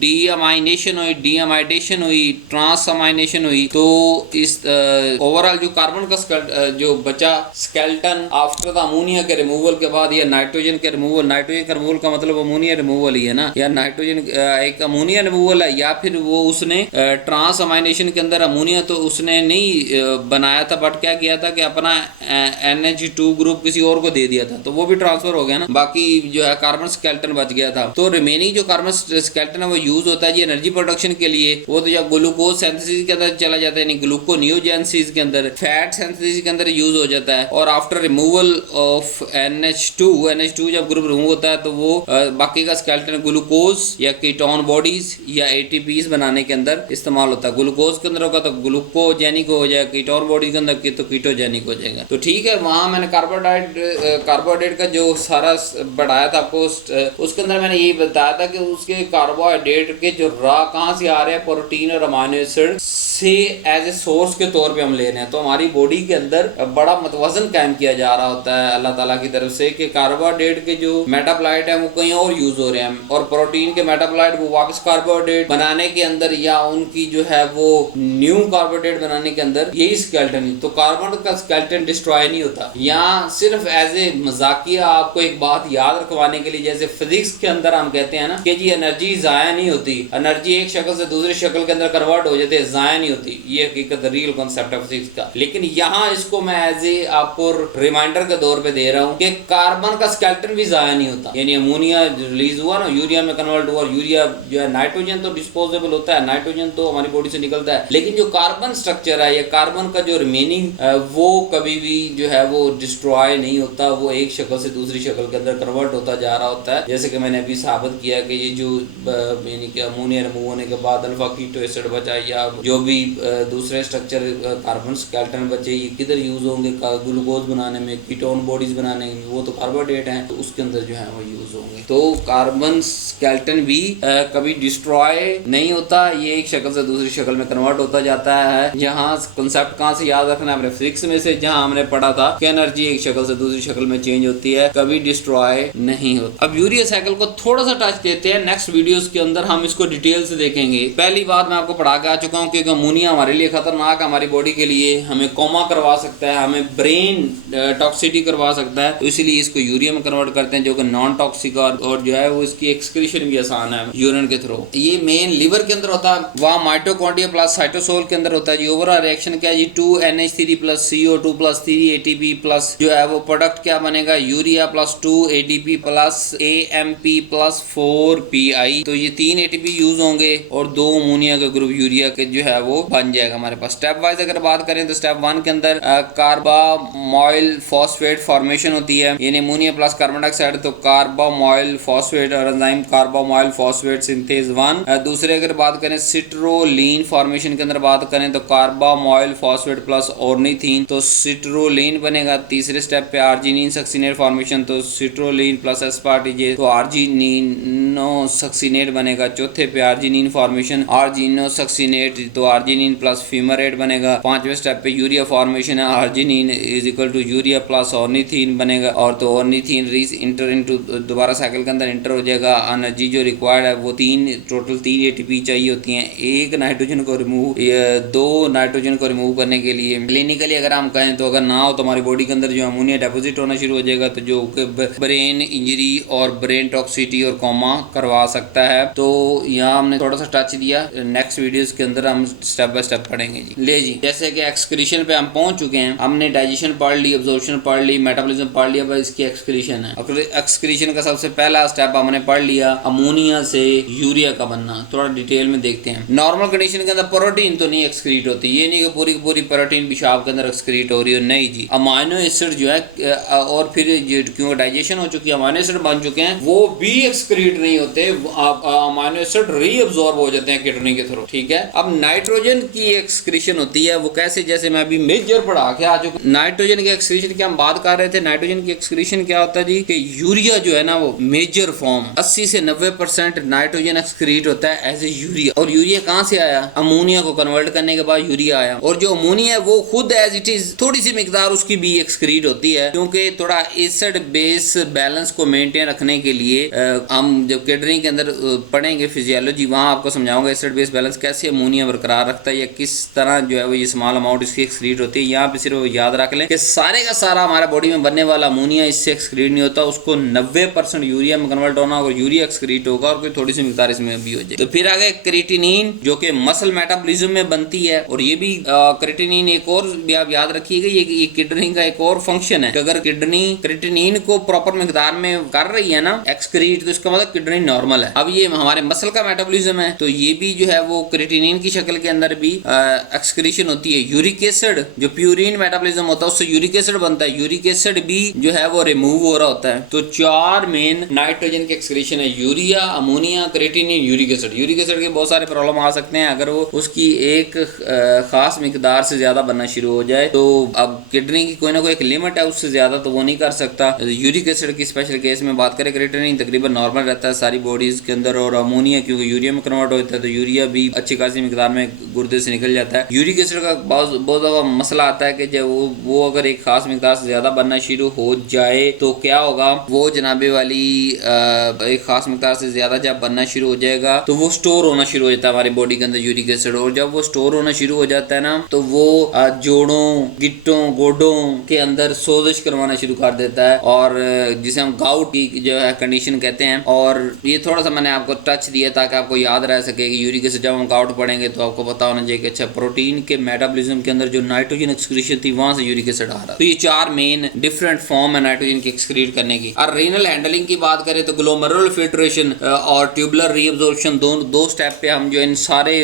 डीअमाइनेशन हुई, डीअमाइडेशन हुई, ट्रांसअमाइनेशन हुई, तो इस ओवरऑल जो कार्बन का जो बचा स्केलेटन आफ्टर द अमोनिया के रिमूवल के बाद या नाइट्रोजन के रिमूवल, नाइट्रोजन का रिमूवल का मतलब अमोनिया रिमूवल ही है ना, या नाइट्रोजन एक अमोनिया रिमूवल है, या फिर वो उसने ट्रांस अमाइनेशन के अंदर अमोनिया तो उसने नहीं बनाया था, बट क्या किया था कि अपना NH2 ग्रुप किसी और को दे दिया था, तो वो भी ट्रांसफर हो गया ना, बाकी जो है कार्बन स्केलेटन बच गया था। तो रिमेनिंग जो कार्बन स्केलेटन है वो यूज होता है जी एनर्जी प्रोडक्शन के लिए, वो तो जब ग्लूकोज सिंथेसिस के अंदर चला जाता है, यानी ग्लूकोनियोजेनेसिस के अंदर, फैट सिंथेसिस के अंदर यूज हो जाता है, और आफ्टर रिमूवल ऑफ NH2 जब ग्रुप रिमूव होता है तो वो बाकी का स्केलेटन ग्लूकोज या कीटोन बॉडीज या ATPs बनाने के अंदर इस्तेमाल होता है। ग्लूकोज के अंदर होगा तो ग्लूकोजेनिक हो जाएगा, कीटोन बॉडी के अंदर तो कीटोजेनिक हो जाएगा। तो ठीक है, वहां मैंने कार्बोहाइड्रेट का जो सारा बढ़ाया था आपको, उसके अंदर मैंने यही बताया था कि उसके कार्बोहाइड्रेट के जो कहाँ से आ रहे हैं, प्रोटीन और अमाइनो एसिड से एज ए सोर्स के तौर पे हम ले रहे हैं। तो हमारी बॉडी के अंदर बड़ा मतवजन कायम किया जा रहा होता है अल्लाह ताला की तरफ से कि कार्बोहाइड्रेट के जो मेटाबोलाइट है वो कहीं और यूज हो रहे हैं, और प्रोटीन के मेटाबोलाइट वो वापस कार्बोहाइड्रेट बनाने के अंदर या उनकी जो है वो न्यू कार्बोहाइड्रेट बनाने के अंदर यही स्केलेटन। तो कार्बन का स्केलेटन डिस्ट्रॉय नहीं होता। यहाँ सिर्फ एज ए मजाकिया आपको एक बात याद रखवाने के लिए, जैसे फिजिक्स के अंदर हम कहते हैं ना कि जी एनर्जी जाया नहीं होती, एनर्जी एक शक्ल से दूसरी शक्ल के अंदर कन्वर्ट हो जाती है, जाया नहीं होती, ये हकीकत रियल कॉन्सेप्ट है फिजिक्स का। लेकिन यहाँ इसको मैं एज ए आपको रिमाइंडर के तौर पे दे रहा हूँ कि कार्बन का स्केलेटन भी जाया नहीं होता, यानी अमोनिया रिलीज हुआ ना, यूरिया में कन्वर्ट हुआ, और यूरिया जो है नाइट्रोजन तो डिस्पोजेबल होता है, नाइट्रोजन तो हमारी बॉडी से निकलता है, लेकिन जो कार्बन स्ट्रक्चर है या कार्बन का जो रिमेनिंग वो कभी भी जो है वो डिस्ट्रॉय नहीं होता, वो एक शक्ल से दूसरी शक्ल के अंदर कन्वर्ट होता जा रहा होता है। जैसे कि मैंने अभी साबित किया कि ये जो यानी कि अमोनिया रिमूव होने के बाद अल्फा कीटो एसिड बचा या जो भी दूसरे स्ट्रक्चर कार्बन स्केलेटन बचे, ये किधर यूज होंगे, ग्लूकोज बनाने में, कीटोन बॉडीज बनाने में, वो तो कार्बोहाइड्रेट हैं, तो उसके अंदर जो है वो यूज होंगे। तो कार्बन स्केलेटन भी कभी डिस्ट्रॉय नहीं होता, ये एक शक्ल से दूसरी शक्ल में कन्वर्ट होता जाता है। यहाँ कॉन्सेप्ट कहाँ से याद रखना है, अपने फिजिक्स में से, जहाँ हमने पढ़ा था कि एनर्जी एक शक्ल से दूसरी शक्ल में चेंज होती है, कभी डिस्ट्रॉय नहीं होता। अब यूरिया साइकिल को थोड़ा सा टच देते हैं, नेक्स्ट वीडियोस के अंदर हम इसको डिटेल से देखेंगे। पहली बात मैं आपको पढ़ा के आ चुका हूँ कि अमोनिया हमारे लिए खतरनाक है, हमारी बॉडी के लिए, हमें कोमा करवा सकता है, हमें ब्रेन टॉक्सिटी करवा सकता है, तो इसलिए इसको यूरिया में कन्वर्ट करते हैं जो कि नॉन टॉक्सिक और जो है वो इसकी एक्सक्रीशन भी आसान है यूरिन के थ्रू। ये मेन लिवर के अंदर होता है, वहाँ माइटोकॉन्ड्रिया प्लस साइटोसोल के अंदर होता है। ओवरऑल रिएक्शन क्या है जी, 2NH3 plus CO2 plus 3 ATP plus जो है वो प्रोडक्ट क्या बनेगा, urea plus 2 ADP plus AMP plus 4 PI। तो ये 3 ATP यूज होंगे और 2 अमोनिया का ग्रुप यूरिया के जो है वो बन जाएगा हमारे पास। स्टेप वाइज अगर बात करें तो स्टेप 1 के अंदर कार्बामोइल फॉस्फेट फॉर्मेशन होती है, यानी अमोनिया प्लस कार्बन डाइऑक्साइड, तो कार्बामोइल फॉस्फेट और एंजाइम कार्बामोइल फॉस्फेट सिंथेज 1। दूसरे अगर बात करें सिट्रोलीन फॉर्मेशन के अंदर बात करें तो कार्बामोइल फॉस्फेट प्लस ऑर्निथीन, तो सिट्रोलीन बनेगा। तीसरे स्टेप पे आर्जिनिन सक्सिनेट फॉर्मेशन, तो सिट्रोलीन प्लस एस्पार्टिजेज, तो आर्जिनिनो सक्सिनेट बनेगा। चौथे पे आर्जिनिन फॉर्मेशन, आर्जिनो सक्सिनेट, तो आर्जिनिन प्लस फ्यूमरेट बनेगा। पांचवें स्टेप पे यूरिया फॉर्मेशन है, arginine is equal to urea plus ornithine बनेगा, और तो ऑर्निथीन रीच इंटर इनटू दोबारा साइकिल के अंदर इंटर हो जाएगा। एनर्जी जो रिक्वायर्ड है वो टोटल 3 ATP चाहिए होती हैं, एक नाइट्रोजन को रिमूव 2 नाइट्रोजन को रिमूव करने के लिए। क्लिनिकली अगर हम कहें तो अगर ना हो तो हमारी बॉडी के अंदर जो अमोनिया डिपॉजिट होना शुरू हो जाएगा, तो जो ब्रेन इंजरी और ब्रेन टॉक्सिटी और कोमा करवा सकता है। तो यहाँ हमने थोड़ा सा टच दिया, नेक्स्ट वीडियोस के अंदर हम स्टेप बाय स्टेप पढ़ेंगे जी। ले जी, जैसे कि एक्सक्रीशन पे हम पहुंच चुके हैं, हमने डाइजेशन पढ़ ली, एब्जॉर्प्शन पढ़ ली, मेटाबॉलिज्म पढ़ लिया, बस इसकी एक्सक्रीशन है। एक्सक्रीशन का सबसे पहला स्टेप हमने पढ़ लिया, अमोनिया से यूरिया का बनना। थोड़ा डिटेल में देखते हैं। नॉर्मल कंडीशन के अंदर प्रोटीन तो नहीं एक्सक्रीट होती, ये नहीं कि पूरी पूरी प्रोटीन पेशाब के अंदर एक्सक्रीट हो रही है, नहीं जी। अमाइनो एसिड जो है और फिर क्योंकि डाइजेशन हो चुकी है, अमाइनो एसिड बन चुके हैं, वो भी एक्सक्रीट नहीं होते, अमाइनो एसिड रीअब्सॉर्ब हो जाते हैं किडनी के थ्रू, ठीक है। अब नाइट्रोजन की एक्सक्रीशन होती है, वो कैसे, जैसे मैं अभी मेजर पढ़ा के आ चुका। नाइट्रोजन की एक्सक्रीशन की हम बात कर रहे थे। नाइट्रोजन की एक्सक्रीशन क्या होता है जी, कि यूरिया जो है ना वो मेजर फॉर्म 80 से 90% नाइट्रोजन एक्सक्रीट होता है एज ए यूरिया। और यूरिया कहाँ से आया, अमोनिया को कन्वर्ट करने के बाद यूरिया आया। और जो अमोनिया है वो खुद एज इट इज थोड़ी सी मिकदार उसकी भी एक्सक्रीट होती है, क्योंकि थोड़ा एसिड बेस बैलेंस को मेंटेन रखने के लिए हम जब किडनी के अंदर पढ़ेंगे फिजियोलॉजी, वहां आपको समझाऊंगा एसिड बेस बैलेंस कैसे अमोनिया बरकरार रखता है या किस तरह जो है वो ये स्मॉल अमाउंट इसकी एक्सक्रीट होती है। यहाँ पे सिर्फ याद रख लें कि सारे का सारा हमारा बॉडी में बनने वाला अमोनिया इससे एक्सक्रीट नहीं होता, उसको 90% यूरिया में कन्वर्ट होना होगा, यूरिया एक्सक्रीट होगा और कोई थोड़ी सी मिकदार इसमें भी हो जाए। तो फिर आगे क्रिएटिनिन जो कि मसल मेटाबॉलिज्म में बनती है, और ये भी क्रिएटिनिन एक और भी आप याद रखिएगा, ये किडनी का एक और फंक्शन है कि अगर किडनी क्रिएटिनिन को प्रॉपर मिकदार में कर रही है ना एक्सक्रीट, तो इसका मतलब किडनी नॉर्मल है। अब ये हमारे मसल का मेटाबॉलिज्म है, तो ये भी जो है वो क्रिएटिनिन की शक्ल के अंदर भी एक्सक्रीशन होती है। यूरिक एसिड जो प्यूरिन मेटाबॉलिज्म होता है उससे यूरिक एसिड बनता है, यूरिक एसिड भी जो है वो रिमूव हो रहा होता है। तो 4 मेन नाइट्रोजन के एक्सक्रीशन है, urea, ammonia, creatinine, uric acid. Uric acid के बहुत सारे प्रॉब्लम आ सकते हैं अगर वो उसकी एक खास मिकदार से ज्यादा बनना शुरू हो जाए। तो अब किडनी की कोई ना कोई एक लिमिट है, उससे ज्यादा तो वो नहीं कर सकता। यूरिक एसिड की स्पेशल केस में बात करें, क्रिएटिनिन तकरीबन नॉर्मल रहता है सारी बॉडीज के अंदर, और अमोनिया क्योंकि यूरिया में कन्वर्ट होता है तो यूरिया भी अच्छी खासी मिकदार में गुर्दे से निकल जाता है। यूरिक एसिड का बहुत ज़्यादा मसला आता है कि जब वो अगर एक खास मिकदार से ज़्यादा बनना शुरू हो जाए तो क्या होगा, वो जनाबे वाली एक खास मिकदार से ज़्यादा जब बनना शुरू हो जाएगा तो वो स्टोर होना शुरू हो जाता है हमारी बॉडी के अंदर यूरिक एसिड। और जब वो स्टोर होना शुरू हो जाता है ना, तो वो जोड़ों, गिट्टों, गोडों के अंदर सोजिश करवाना शुरू कर देता है, और जिसे हम गाउट की जो है कंडीशन कहते हैं। और ये थोड़ा सा मैंने आपको टच दिया ताकि आपको याद रह सके कि यूरिक एसिड जब हम गाउट पढ़ेंगे तो आपको पता होना चाहिए कि अच्छा प्रोटीन के मेटाबॉलिज्म के अंदर जो नाइट्रोजन एक्सक्रीशन थी वहां से यूरिक एसिड आ रहा है। तो ये 4 मेन डिफरेंट फॉर्म है नाइट्रोजन की एक्सक्रीट करने की। और रीनल हैंडलिंग की बात करें तो ग्लोमेरुलर फिल्ट्रेशन और ट्यूबुलर रीअब्जॉर्प्शन दो स्टेप पे हम जो इन सारे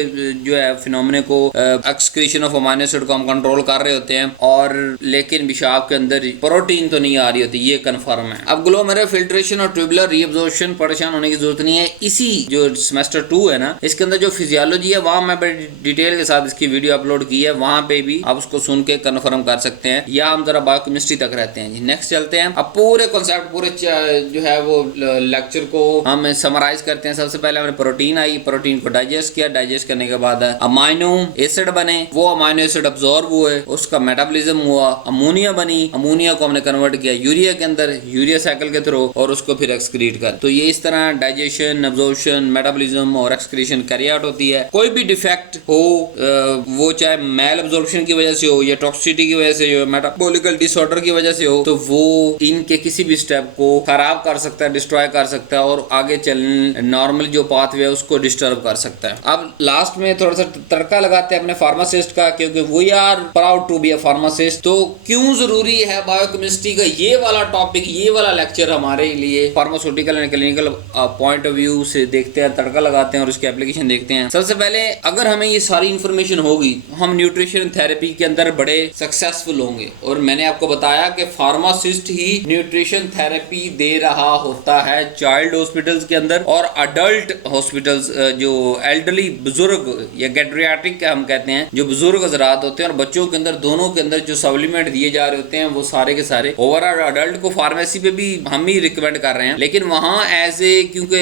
जो है फिनोमेना को एक्सक्रीशन ऑफ अमाइनो एसिड को हम कंट्रोल कर रहे होते हैं, और लेकिन पेशाब के अंदर प्रोटीन तो नहीं आ रही होती, ये कंफर्म है। अब ग्लोमेरुलर फिल्ट्रेशन और ट्यूबुलर रीअब्जॉर्प्शन परेशान होने की जरूरत नहीं है। इसी जो सेमेस्टर 2 है ना, इसके अंदर जो फिजियोलॉजी है वहां मैं बड़ी डिटेल के साथ इसकी वीडियो अपलोड की है, वहां पे भी आप उसको सुन के कंफर्म कर सकते हैं, या हम जरा बायोकेमिस्ट्री तक रहते हैं जी। नेक्स्ट चलते हैं। अब पूरे कॉन्सेप्ट पूरे जो है वो लेक्चर को हम समराइज करते हैं। सबसे पहले हमने प्रोटीन आई, प्रोटीन को डाइजेस्ट किया, डाइजेस्ट करने के बाद अमाइनो एसिड बने, वो अमाइनो एसिड अब्सॉर्ब हुए, उसका मेटाबॉलिज्म हुआ, अमोनिया बनी, अमोनिया को हमने कन्वर्ट किया यूरिया के अंदर, यूरिया साइकिल के थ्रू, और उसको फिर एक्सक्रीट कर। तो ये इस तरह डाइजेशन, अब्जॉर्प्शन, मेटाबॉलिज्म और एक्सक्रीशन कैरी आउट होती है। कोई भी डिफेक्ट हो, वो चाहे मेल अब्जॉर्प्शन की वजह से हो या टॉक्सिसिटी की वजह से हो, मेटाबॉलिकल डिसऑर्डर की वजह से हो, तो वो इनके किसी भी स्टेप को खराब कर सकता है, डिस्ट्रॉय कर सकता है, और आगे चलने नॉर्मल जो पाथवे है उसको डिस्टर्ब कर सकता है। अब लास्ट में थोड़ा सा तड़का लगाते हैं अपने फार्मासिस्ट का, क्योंकि we are proud to be a pharmacist. तो क्यों जरूरी है बायोकेमिस्ट्री का ये वाला टॉपिक, ये वाला लेक्चर हमारे लिए pharmaceutical and clinical point of view से देखते हैं, तड़का लगाते हैं और उसकी एप्लीकेशन देखते हैं। सबसे पहले अगर हमें ये सारी इंफॉर्मेशन होगी, हम न्यूट्रिशन थेरेपी के अंदर बड़े सक्सेसफुल होंगे। और मैंने आपको बताया कि फार्मासिस्ट ही न्यूट्रिशन थेरेपी दे रहा होता है चाइल्ड हॉस्पिटल्स के अंदर और अडल्ट हॉस्पिटल्स, जो एल्डरली बुजुर्ग या गैड्रियाट्रिक हम कहते हैं, जो बुजुर्ग हजरात होते हैं और बच्चों के अंदर, दोनों के अंदर जो सप्लीमेंट दिए जा रहे होते हैं वो सारे के सारे ओवरऑल अडल्ट को फार्मेसी पे भी हम ही रिकमेंड कर रहे हैं। लेकिन वहाँ एज ए क्योंकि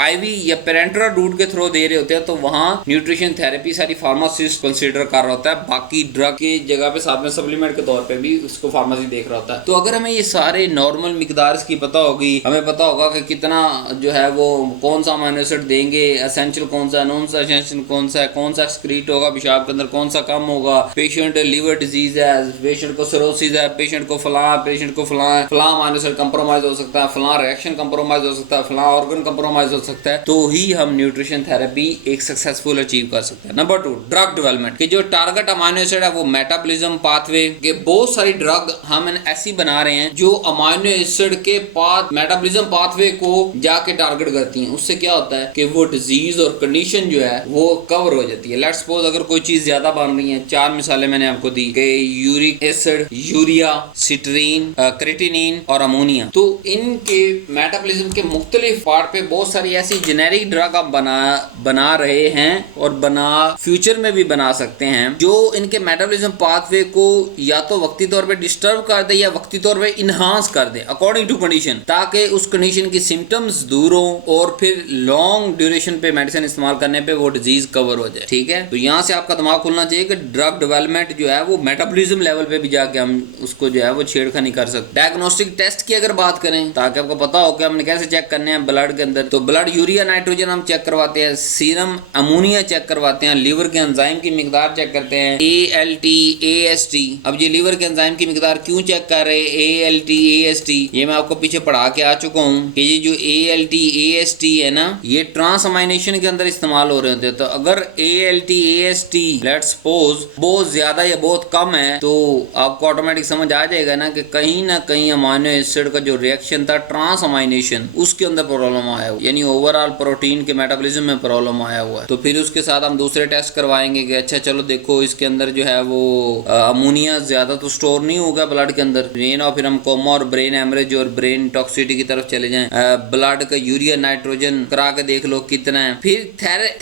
आईवी या पेरेंटल रूट के थ्रू दे रहे होते हैं, तो वहाँ न्यूट्रिशन थेरेपी सारी फार्मासिस्ट कंसीडर कर रहा होता है, बाकी ड्रग की जगह पे साथ में सप्लीमेंट के तौर पे भी उसको फार्मेसी देख रहा होता है। तो अगर हमें ये सारे नॉर्मल मिकदार की पता होगी, हमें पता होगा कि कितना जो है वो कौन सा अमीनो एसिड देंगे, एसेंशियल कौन सा, नॉन एसेंशियल कौन सा है, कौन सा एक्सक्रीट होगा पेशाब के अंदर, कौन सा कम होगा, पेशेंट लिवर डिजीज है, पेशेंट को सिरोसिस है, पेशेंट को फलां, पेशेंट को फलां अमीनो एसिड कंप्रोमाइज हो सकता है, फलां रिएक्शन कंप्रोमाइज हो सकता है, फलां ऑर्गन कंप्रोमाइज हो सकता है, तो ही हम न्यूट्रिशन थेरेपी एक सक्सेसफुल अचीव कर सकते हैं। नंबर 2, ड्रग डेवलपमेंट के जो टारगेट अमीनो एसिड है वो मेटाबॉलिज्म पाथवे के बहुत सारी ड्रग हम ऐसी बना रहे हैं जो अमीनो एसिड के पाथ मेटाबॉलिज्म पाथवे को जाके टारगेट करती हैं। उससे क्या होता है कि वो डिजीज और कंडीशन जो है वो कवर हो जाती है। लेट्स सपोज अगर कोई चीज ज्यादा बन रही है, 4 मिसालें मैंने आपको दी कि uric acid, urea, citrine, creatinine और अमोनिया, तो इनके मेटाबॉलिज्म के मुख्तलिफ पार्ट पे बहुत सारी ऐसी जेनेरिक ड्रग आप बना रहे हैं और फ्यूचर में भी बना सकते हैं, जो इनके मेटाबॉलिज्म पाथवे को या तो वक्ती तौर पे डिस्टर्ब कर दे या वक्ती तौर पे इनहांस कर दे अकॉर्डिंग टू कंडीशन, ताकि उस कंडीशन की सिम्टम्स दूर हो और फिर लॉन्ग ड्यूरेशन पे मेडिसिन इस्तेमाल करने पे वो डिजीज कवर हो जाए। ठीक है, तो यहाँ से आपका दिमाग खुलना चाहिए कि ड्रग डेवलपमेंट जो है वो मेटाबॉलिज्म लेवल पे भी जाके हम उसको जो है वो छेड़खानी कर सकते। डायग्नोस्टिक टेस्ट की अगर बात करें ताकि आपको पता हो कि हमने कैसे चेक करने हैं ब्लड के अंदर, तो ब्लड यूरिया नाइट्रोजन हम चेक करवाते हैं, सीरम अमोनिया चेक करवाते हैं, लीवर के एंजाइम की मिकदार चेक करते हैं, ALT AST। अब ये लीवर के एंजाइम की मिकदार क्यों चेक कर रहे हैं ALT AST, ये मैं आपको पीछे पढ़ा के आ चुका हूँ कि ये जो ALT AST है ना, ये ट्रांस अमाइनेशन के अंदर इस्तेमाल हो रहे होते हैं। तो अगर ALT AST लेट्स सपोज बहुत ज्यादा या बहुत कम है तो आपको ऑटोमेटिक समझ आ जाएगा ना कि कहीं ना कहीं अमाइनो एसिड का जो रिएक्शन था ट्रांस अमाइनेशन उसके अंदर प्रॉब्लम आया हुआ, यानी ओवरऑल प्रोटीन के मेटाबॉलिज्म में प्रॉब्लम आया हुआ है। तो फिर उसके साथ हम दूसरे टेस्ट करवाएंगे कि अच्छा चलो देखो इसके अंदर जो है वो अमोनिया ज्यादा तो स्टोर नहीं होगा ब्लड के अंदर, ब्रेन और फिर हम कोमा और ब्रेन एमरेज और ब्रेन टॉक्सिसिटी की तरफ चले जाएं, ब्लड का यूरिया नाइट्रोजन करा के देख लो कितना है। फिर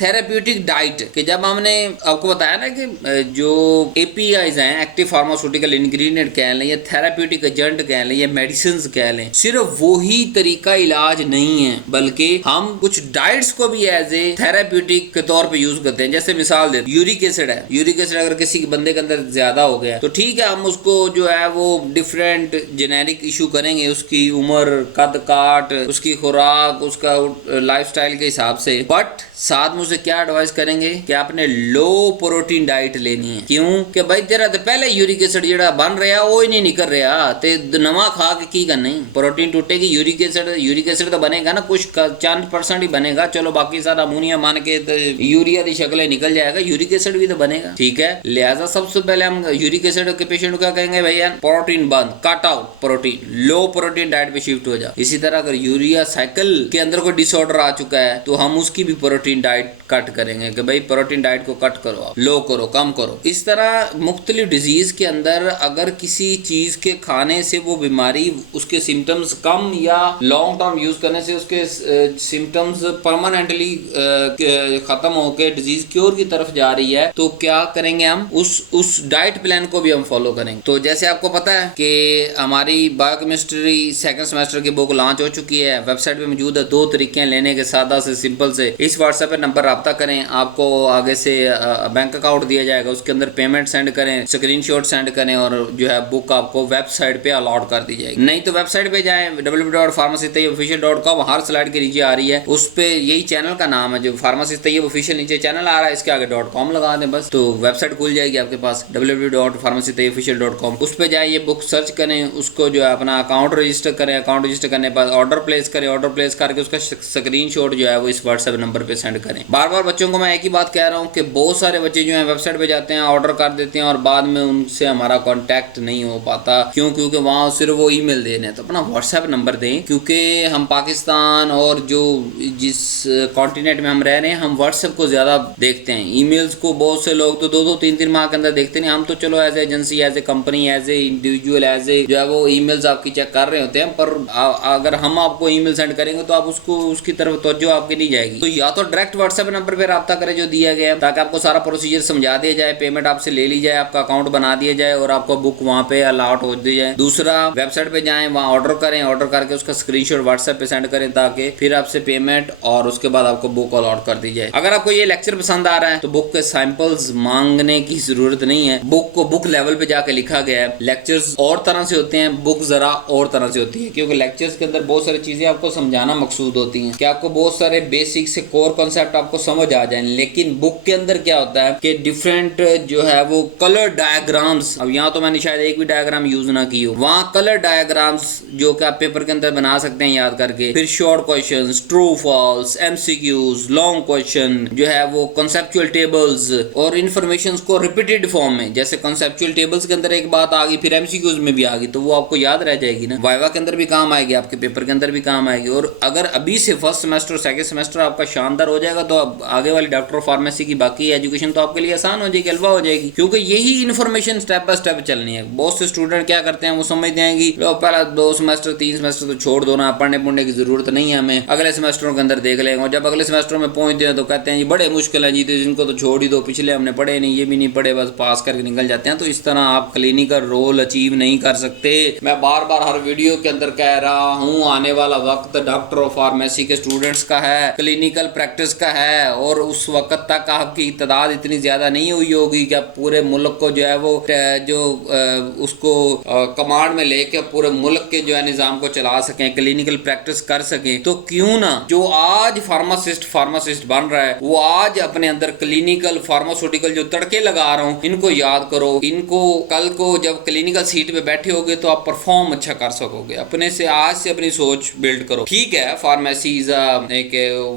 थेरेप्यूटिक डाइट कि जब हमने आपको बताया ना कि जो APIs हैं एक्टिव फार्मास्यूटिकल इंग्रेडिएंट कह लें या थेरेप्यूटिक एजेंट कह लें या मेडिसिन कह लें, सिर्फ वही तरीका इलाज नहीं है बल्कि हम कुछ डाइट्स को भी एज ए थेरेप्यूटिक के तौर पे यूज करते हैं। जैसे मिसाल दे यूरिक एसिड है, यूरिक एसिड अगर किसी बंदे के अंदर ज्यादा हो गया तो ठीक है हम उसको जो है वो डिफरेंट जेनेरिक इशू करेंगे, उसकी उम्र, कद काट, उसकी खुराक, उसका लाइफस्टाइल के हिसाब से, बट साथ में उसे क्या एडवाइस करेंगे कि आपने लो प्रोटीन डाइट लेनी है। क्यों कि भाई तेरा तो पहले यूरिक एसिड जेड़ा बन रहा वो ही नहीं निकल रहा, ते नवा खा के की करना, प्रोटीन टूटेगी, यूरिक एसिड तो बनेगा ना कुछ चंद % ही बनेगा, चलो बाकी सारा अमोनिया मान के तो यूरिया की शक्ल निकल जाएगा, यूरिक एसिड भी तो बनेगा। ठीक है, लिहाजा सबसे पहले हम यूरिक एसिड के पेशेंट को कहेंगे भैया प्रोटीन बंद, कट आउट प्रोटीन, लो प्रोटीन डाइट पे शिफ्ट हो जा। इसी तरह अगर यूरिया साइकिल के अंदर कोई डिसऑर्डर आ चुका है तो हम उसकी भी प्रोटीन डाइट कट करेंगे कि भाई प्रोटीन डाइट को कट करो, आप लो करो, कम करो। इस तरह मुख्तलिफ डिजीज के अंदर अगर किसी चीज के खाने से वो बीमारी, उसके सिम्टम्स कम या लॉन्ग टर्म यूज करने से उसके सिम्टम्स परमानेंटली खत्म होकर डिजीज क्योर की तरफ जा रही है, तो क्या करेंगे हम उस डाइट प्लान को भी हम फॉलो करेंगे। तो जैसे आपको पता है कि हमारी बायोकेमिस्ट्री सेकंड सेमेस्टर की बुक लॉन्च हो चुकी है, वेबसाइट पे मौजूद है। 2 तरीके हैं लेने के, सादा से सिंपल से। इस व्हाट्सएप पे नंबर रब्ता करें, आपको आगे से बैंक अकाउंट दिया जाएगा, उसके अंदर पेमेंट सेंड करें, स्क्रीनशॉट सेंड करें और जो है बुक आपको वेबसाइट पे अलॉट कर दी जाएगी। नहीं तो वेबसाइट पे जाएं www.pharmacytayyibofficial.com, हर स्लाइड के नीचे आ रही है, उस पे यही चैनल का नाम है जो फार्मेसी तैयब ऑफिशियल, नीचे चैनल आ रहा है, इसके आगे .com लगा दें बस, तो वेबसाइट खुल जाएगी आपके पास www.pharmacytayyibofficial.com। उस पे जाए, ये बुक सर्च करें, उसको जो है अपना अकाउंट रजिस्टर करें, अकाउंट रजिस्टर करने के बाद ऑर्डर प्लेस करें, ऑर्डर प्लेस करके उसका स्क्रीनशॉट जो है वो इस व्हाट्सएप नंबर पे सेंड करें। बार बार बच्चों को मैं एक ही बात कह रहा हूँ कि बहुत सारे बच्चे जो है वेबसाइट पे जाते हैं, ऑर्डर कर देते हैं और बाद में उनसे हमारा कांटेक्ट नहीं हो पाता। क्यों? क्योंकि वहाँ सिर्फ वो ईमेल देने, तो अपना व्हाट्सएप नंबर दें, क्योंकि हम पाकिस्तान और जो जिस कॉन्टिनेंट में हम रह रहे हैं हम व्हाट्सएप को ज्यादा देखते हैं, ईमेल्स को बहुत से लोग तो 2-2, 3-3 माह के अंदर देखते नहीं। हम तो चलो as agency, as a company, as a individual, as a जो है वो ईमेल्स आपकी चेक कर रहे होते हैं, पर अगर हम आपको ईमेल सेंड करेंगे तो आप उसकी तरफ तवज्जो आपकी नहीं जाएगी। तो या तो डायरेक्ट व्हाट्सएप नंबर पे राब्ता करें जो दिया गया है, ताकि आपको सारा प्रोसीजर समझा दिया जाए, पेमेंट आपसे ले ली जाए, आपका अकाउंट बना दिया जाए और आपको बुक वहाँ पे अलॉट हो दी जाए। दूसरा, वेबसाइट पे जाएं, वहाँ ऑर्डर करें, ऑर्डर करके उसका स्क्रीनशॉट व्हाट्सएप पे सेंड करें ताकि फिर आपसे पेमेंट और उसके बाद आपको बुक अलॉट कर दी जाए। अगर आपको ये लेक्चर पसंद आ रहा है तो बुक के सैंपल्स मांगने की जरूरत नहीं है, बुक को बुक लेवल पे जाके लिखा गया है। लेक्चर्स और तरह से होते हैं, बुक जरा और तरह से होती है, क्योंकि लेक्चर्स के अंदर बहुत सारी चीजें आपको समझाना मकसूद होती हैं कि आपको बहुत सारे बेसिक से कोर कॉन्सेप्ट आपको समझ आ जाए। लेकिन बुक के अंदर क्या होता है कि डिफरेंट जो है वो कलर डायग्राम्स, अब यहाँ तो मैंने शायद एक भी डायग्राम यूज ना की हो, वहाँ कलर डायग्राम्स जो कि आप पेपर के अंदर बना सकते हैं याद करके, फिर short questions, true false, MCQs, long question, जो है वो कॉन्सेप्चुअल टेबल्स और इन्फॉर्मेशन को रिपीटेड फॉर्म में, जैसे कॉन्सेप्चुअल टेबल्स के अंदर एक बात आ गई फिर एमसीक्यूज में भी आ गई, तो वो आपको याद रह जाएगी ना, वाइवा के अंदर भी काम आएगी, आपके पेपर के अंदर भी काम आएगी। और अगर अभी से फर्स्ट सेमेस्टर सेकंड सेमेस्टर आपका शानदार हो जाएगा तो आगे वाली डॉक्टर फार्मेसी की बाकी एजुकेशन तो आपके लिए आसान हो जाएगी, हलवा हो जाएगी, क्योंकि यही इन्फॉर्मेशन स्टेप बाय स्टेप चलनी है। बहुत से स्टूडेंट क्या करते हैं, वो समझते हैं कि पहला 2 सेमेस्टर 3 सेमेस्टर तो छोड़ दो ना, पढ़ने की जरूरत नहीं है हमें, अगले सेमेस्टरों के अंदर देख लेंगे, और जब अगले सेमेस्टर में पहुंचते हैं तो कहते हैं जी बड़े मुश्किल है जी, तो इनको तो छोड़ ही दो, पिछले हमने पढ़े नहीं, ये भी नहीं पढ़े, बस पास करके निकल जाते हैं। तो इस तरह आप क्लिनिकल रोल अचीव नहीं कर सकते। मैं बार बार हर वीडियो के अंदर कह रहा हूँ, आने वाला वक्त डॉक्टर ऑफ फार्मेसी के स्टूडेंट्स का है, क्लिनिकल प्रैक्टिस का है, और उस वक्त तक आपकी तादाद इतनी ज्यादा नहीं हुई होगी कि आप पूरे मुल्क को जो है वो उसको कमांड में लेके पूरे मुल्क के जो है निजाम को चला सकें, क्लिनिकल प्रैक्टिस कर सकें। तो क्यों ना जो आज फार्मासिस्ट बन रहा है वो आज अपने अंदर क्लिनिकल फार्मास्यूटिकल जो तड़के लगा रहा हूँ इनको याद करो। इनको कल को जब क्लिनिकल सीट पे बैठे होगे तो आप परफॉर्म अच्छा कर सकोगे। अपने से आज से अपनी सोच बिल्ड करो। ठीक है, फार्मेसी एक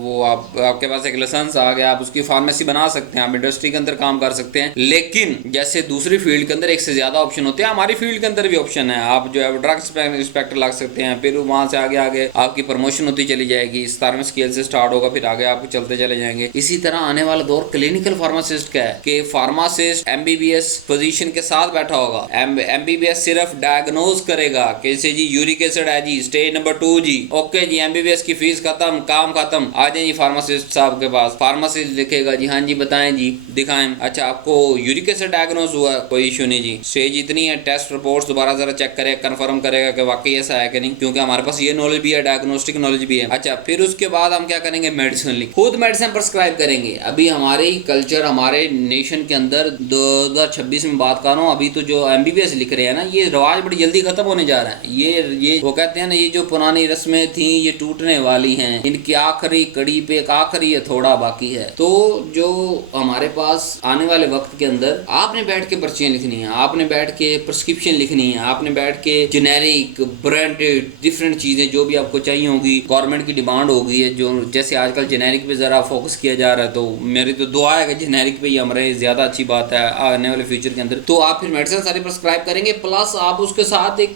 वो आपके पास एक लाइसेंस आ गया, आप उसकी फार्मेसी बना सकते हैं, आप इंडस्ट्री के अंदर काम कर सकते हैं, लेकिन जैसे दूसरी फील्ड के अंदर एक से ज्यादा ऑप्शन होते हैं, हमारी फील्ड के अंदर भी ऑप्शन है। आप जो है ड्रग इंस्पेक्टर लग सकते हैं, फिर वहां से आगे आगे आपकी प्रमोशन होती चली जाएगी, 17वें स्केल से स्टार्ट होगा, फिर आगे आप चलते चले जाएंगे। इसी तरह आने वाला दौर क्लिनिकल फार्मासिस्ट का है कि फार्मासिस्ट एमबीबीएस पोजीशन के साथ बैठा होगा। एमबीबीएस सिर्फ डायग्नोज करेगा कैसे जी यूरिक एसिड है जी, स्टेज नंबर 2 जी, ओके जी, एमबीबीएस की फीस खत्म, काम खत्म, आ जाए जी फार्मासिस्ट साहब के पास। फार्मासिस्ट लिखेगा जी हाँ जी बताएं जी, दिखाएं, अच्छा आपको यूरिक एसिड डायग्नोज हुआ, कोई इशू नहीं जी, स्टेज इतनी है, टेस्ट रिपोर्ट्स दोबारा जरा चेक करेगा, कंफर्म करेगा कि वाकई ऐसा है कि नहीं, क्योंकि हमारे पास ये नॉलेज भी है, डायग्नोस्टिक नॉलेज भी है। अच्छा, फिर उसके बाद हम क्या करेंगे, मेडिसिन लिख, खुद मेडिसिन प्रिस्क्राइब करेंगे। अभी हमारे कल्चर, हमारे नेशन के अंदर 2026 में बात कर रहा हूँ, अभी तो जो एमबीबीएस लिख रहे हैं ना, ये रिवाज बड़ी जल्दी खत्म होने जा रहा है। ये वो कहते हैं ना, ये जो पुरानी रस्में थी ये टूटने वाली हैं, इनकी आखिरी कड़ी पे एक आखिरी थोड़ा बाकी है। तो जो हमारे पास आने वाले वक्त के अंदर आपने बैठ के पर्चियां लिखनी है, आपने बैठ के प्रिस्क्रिप्शन लिखनी है, आपने बैठ के जेनेरिक ब्रांडेड डिफरेंट चीजें जो भी आपको चाहिए होगी, गवर्नमेंट की डिमांड होगी है, जो जैसे आजकल जेनेरिक पे जरा फोकस किया जा रहा है, तो मेरी तो दुआ है कि जेनेरिक पे ही हम रहे, ज्यादा अच्छी बात है आने वाले फ्यूचर के अंदर। तो आप फिर मेडिसिन सारी प्रिस्क्राइब करेंगे, प्लस आप उसके साथ एक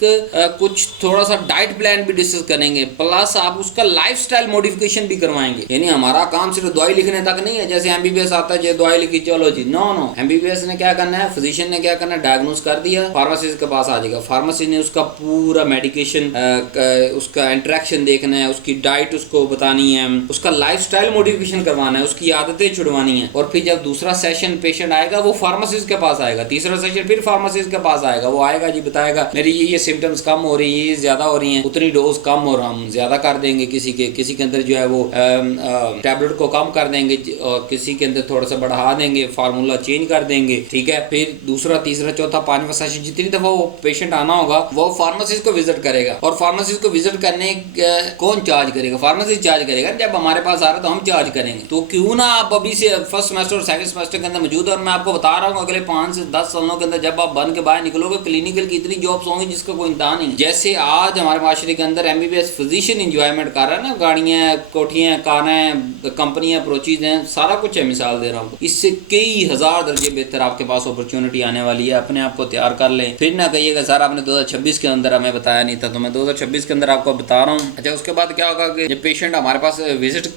कुछ थोड़ा सा डाइट प्लान भी डिस्कस करेंगे, प्लस आप उसका लाइफस्टाइल मॉडिफिकेशन भी करवाएंगे। यानी हमारा काम सिर्फ दवाई लिखने तक नहीं है, जैसे एमबीबीएस आता है, दवाई लिखी चलो जी, नो नो, एमबीबीएस ने क्या करना है, फिजिशियन ने क्या करना है, डायग्नोज कर दिया, फार्मासिस्ट के पास आ जाएगा, फार्मासिस्ट ने उसका पूरा मेडिकेशन उसका इंटरेक्शन देखना है, उसकी डाइट उसको बतानी है, उसका लाइफस्टाइल मॉडिफिकेशन करवाना है, उसकी आदतें छुड़वानी है, और फिर जब दूसरा सेशन पेशेंट आएगा वो फार्मासिस्ट के पास आएगा, तीसरा सेशन फिर फार्मासिस्ट के पास आएगा, वो आएगा जी बताएगा मेरी ये सिम्टम्स कम हो रही है, ये ज्यादा हो रही हैं, उतनी डोज कम हो रहा, हम ज्यादा कर देंगे, किसी के अंदर जो है वो टैबलेट को कम कर देंगे और किसी के अंदर थोड़ा सा बढ़ा देंगे, फार्मूला चेंज कर देंगे, ठीक है। फिर दूसरा, तीसरा, चौथा, पांचवा सेशन जितनी दफा वो पेशेंट आना होगा वो फार्मासिस्ट को विजिट करेगा, और फार्मासिस्ट को विजिट करने कौन चार्ज करेगा, फार्मासिस्ट चार्ज करेगा। जब हमारे पास आ रहा है तो हम चार्ज करेंगे। तो क्यों ना आप अभी से फर्स्ट सेमेस्टर और सेकंड सेमेस्टर के अंदर मौजूद है, और मैं आपको बता रहा हूँ अगले 5 से 10 सालों के अंदर जब आप बन के बाहर निकलोगे, क्लिनिकल की इतनी जॉब्स होंगी जिसका कोई इंतहा नहीं। जैसे आज हमारे माशरे के अंदर एमबीबीएस फिजिशियन इंजॉयमेंट कर रहा है ना, गाड़ियां, कोठियां, कारें, कंपनियां, अप्रोचेज हैं, सारा कुछ है, मिसाल दे रहा हूँ। इससे कई हजार दर्जे बेहतर आपके पास अपॉर्चुनिटी आने वाली है, अपने आप को तैयार कर लें। फिर ना कहिएगा सर आपने 2026 के अंदर हमें बताया नहीं था, तो मैं 2026 के अंदर आपको बता रहा हूँ। अच्छा, उसके बाद क्या होगा कि जब पेशेंट हमारे पास विजिट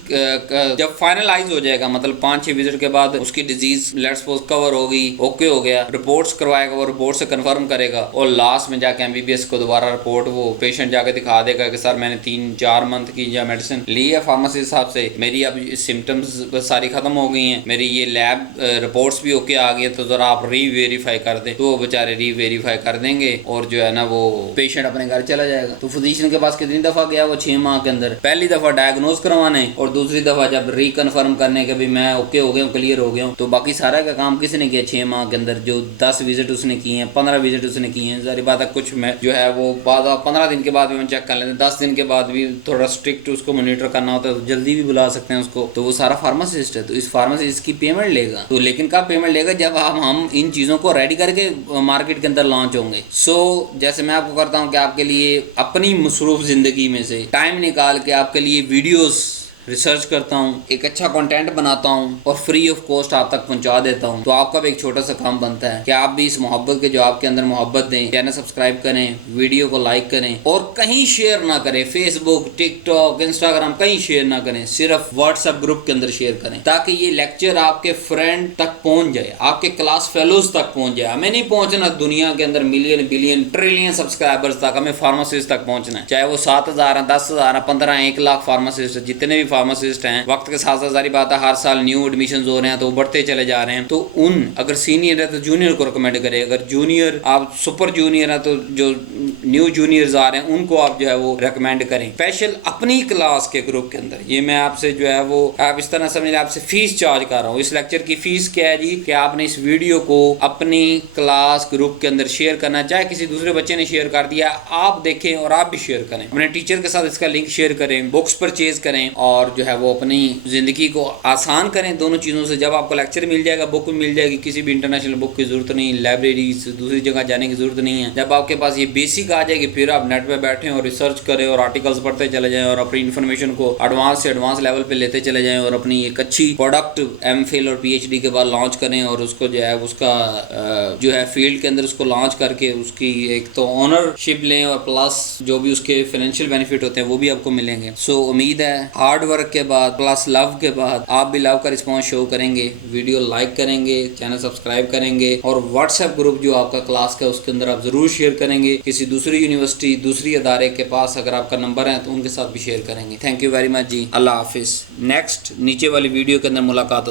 जब फाइनलाइज हो जाएगा, मतलब 5-6 विजिट के बाद उसकी डिजीज लेट्स सपोज कवर होगी, ओके हो गया, रिपोर्ट्स करवाएगा, वो रिपोर्ट से कंफर्म करेगा, और लास्ट में जाके एमबीबीएस को दोबारा रिपोर्ट वो पेशेंट जाके दिखा देगा कि सर मैंने 3-4 मंथ की या मेडिसिन ली है फार्मेसी साहब से, मेरी अब सिम्टम्स सारी खत्म हो गई हैं, मेरी ये लैब रिपोर्ट्स भी ओके आ गई, तो जरा आप री-वेरीफाई कर दें। तो वो बेचारे री-वेरीफाई कर देंगे और जो है ना वो पेशेंट अपने घर चला जाएगा। तो फिजिशियन के पास कितनी दफा गया वो 6 माह के अंदर, पहली दफा डायग्नोज करवाने और दूसरी दफा जब रिकन्फर्म करने के भी मैं ओके हो गया हूँ, क्लियर हो गया हूँ। तो बाकी सारा का काम किसने किया 6 माह के अंदर, जो 10 विजिट उसने किए हैं, 15 विजिट उसने किए हैं। सारी बात है, कुछ में जो है वो बाद 15 दिन के बाद भी हम चेक कर लेते हैं, 10 दिन के बाद भी थोड़ा स्ट्रिक्ट उसको मॉनिटर करना होता है, तो जल्दी भी बुला सकते हैं उसको। तो वो सारा फार्मासिस्ट है, तो इस फार्मासिस्ट की पेमेंट लेगा। तो लेकिन कब पेमेंट लेगा, जब हम इन चीज़ों को रेडी करके मार्केट के अंदर लॉन्च होंगे। सो जैसे मैं आपको करता हूँ कि आपके लिए अपनी मसरूफ ज़िंदगी में से टाइम निकाल के आपके लिए वीडियोस रिसर्च करता हूँ, एक अच्छा कंटेंट बनाता हूँ और फ्री ऑफ कॉस्ट आप तक पहुँचा देता हूँ। तो आपका भी एक छोटा सा काम बनता है कि आप भी इस मोहब्बत के जो आपके अंदर मोहब्बत दें, चैनल सब्सक्राइब करें, वीडियो को लाइक करें और कहीं शेयर ना करें, फेसबुक, टिकटॉक, इंस्टाग्राम कहीं शेयर ना करें, सिर्फ व्हाट्सएप ग्रुप के अंदर शेयर करें, ताकि ये लेक्चर आपके फ्रेंड तक पहुँच जाए, आपके क्लास फेलोज तक पहुँच जाए। हमें नहीं पहुँचना दुनिया के अंदर मिलियन, बिलियन, ट्रिलियन सब्सक्राइबर्स तक, हमें फार्मासिस्ट तक पहुँचना है, चाहे वो 7,000, 10,000, 15, 1 लाख फार्मासिस्ट, जितने भी फार्मासिस्ट हैं, वक्त के साथ साथ सारी बात है हर साल न्यू एडमिशन हो रहे हैं तो वो बढ़ते चले जा रहे हैं, तो उन अगर सीनियर है तो जूनियर को रिकमेंड करें, अगर जूनियर आप सुपर जूनियर है तो जो न्यू जूनियर्स आ रहे हैं उनको आप जो है वो रिकमेंड करें, स्पेशल अपनी क्लास के ग्रुप के अंदर। ये मैं आपसे जो है वो आप इस तरह समझ, आपसे फीस चार्ज कर रहा हूँ। इस लेक्चर की फीस क्या है जी, कि आपने इस वीडियो को अपनी क्लास ग्रुप के अंदर शेयर करना, चाहे किसी दूसरे बच्चे ने शेयर कर दिया आप देखें और आप भी शेयर करें, अपने टीचर के साथ इसका लिंक शेयर करें, बुक्स परचेज करें और जो है वो अपनी जिंदगी को आसान करें दोनों चीज़ों से। जब आपको लेक्चर मिल जाएगा, बुक मिल जाएगी, किसी भी इंटरनेशनल बुक की जरूरत नहीं, लाइब्रेरी दूसरी जगह जाने की जरूरत नहीं है। जब आपके पास ये बेसिक आ जाएगी फिर आप नेट पे बैठें और रिसर्च करें और आर्टिकल्स पढ़ते चले जाएं और अपनी इन्फॉर्मेशन को एडवांस से एडवांस लेवल पे लेते चले जाएं और अपनी एक अच्छी प्रोडक्ट एमफिल और पीएचडी के बाद लॉन्च करें और उसको जो है उसका जो है फील्ड के अंदर उसको लॉन्च करके उसकी एक तो ऑनरशिप लें और प्लस जो भी उसके फाइनेंशियल बेनिफिट होते हैं वो भी आपको मिलेंगे। सो उम्मीद है हार्ड वर्क के बाद प्लस लव के बाद आप भी लव का रिस्पॉन्स शो करेंगे, वीडियो लाइक करेंगे, चैनल सब्सक्राइब करेंगे और व्हाट्सएप ग्रुप जो आपका क्लास का उसके अंदर आप जरूर शेयर करेंगे। किसी दूसरी यूनिवर्सिटी दूसरी अदारे के पास अगर आपका नंबर है तो उनके साथ भी शेयर करेंगे। थैंक यू वेरी मच जी, अल्लाह हाफिज। नेक्स्ट नीचे वाली वीडियो के अंदर मुलाकात होती है।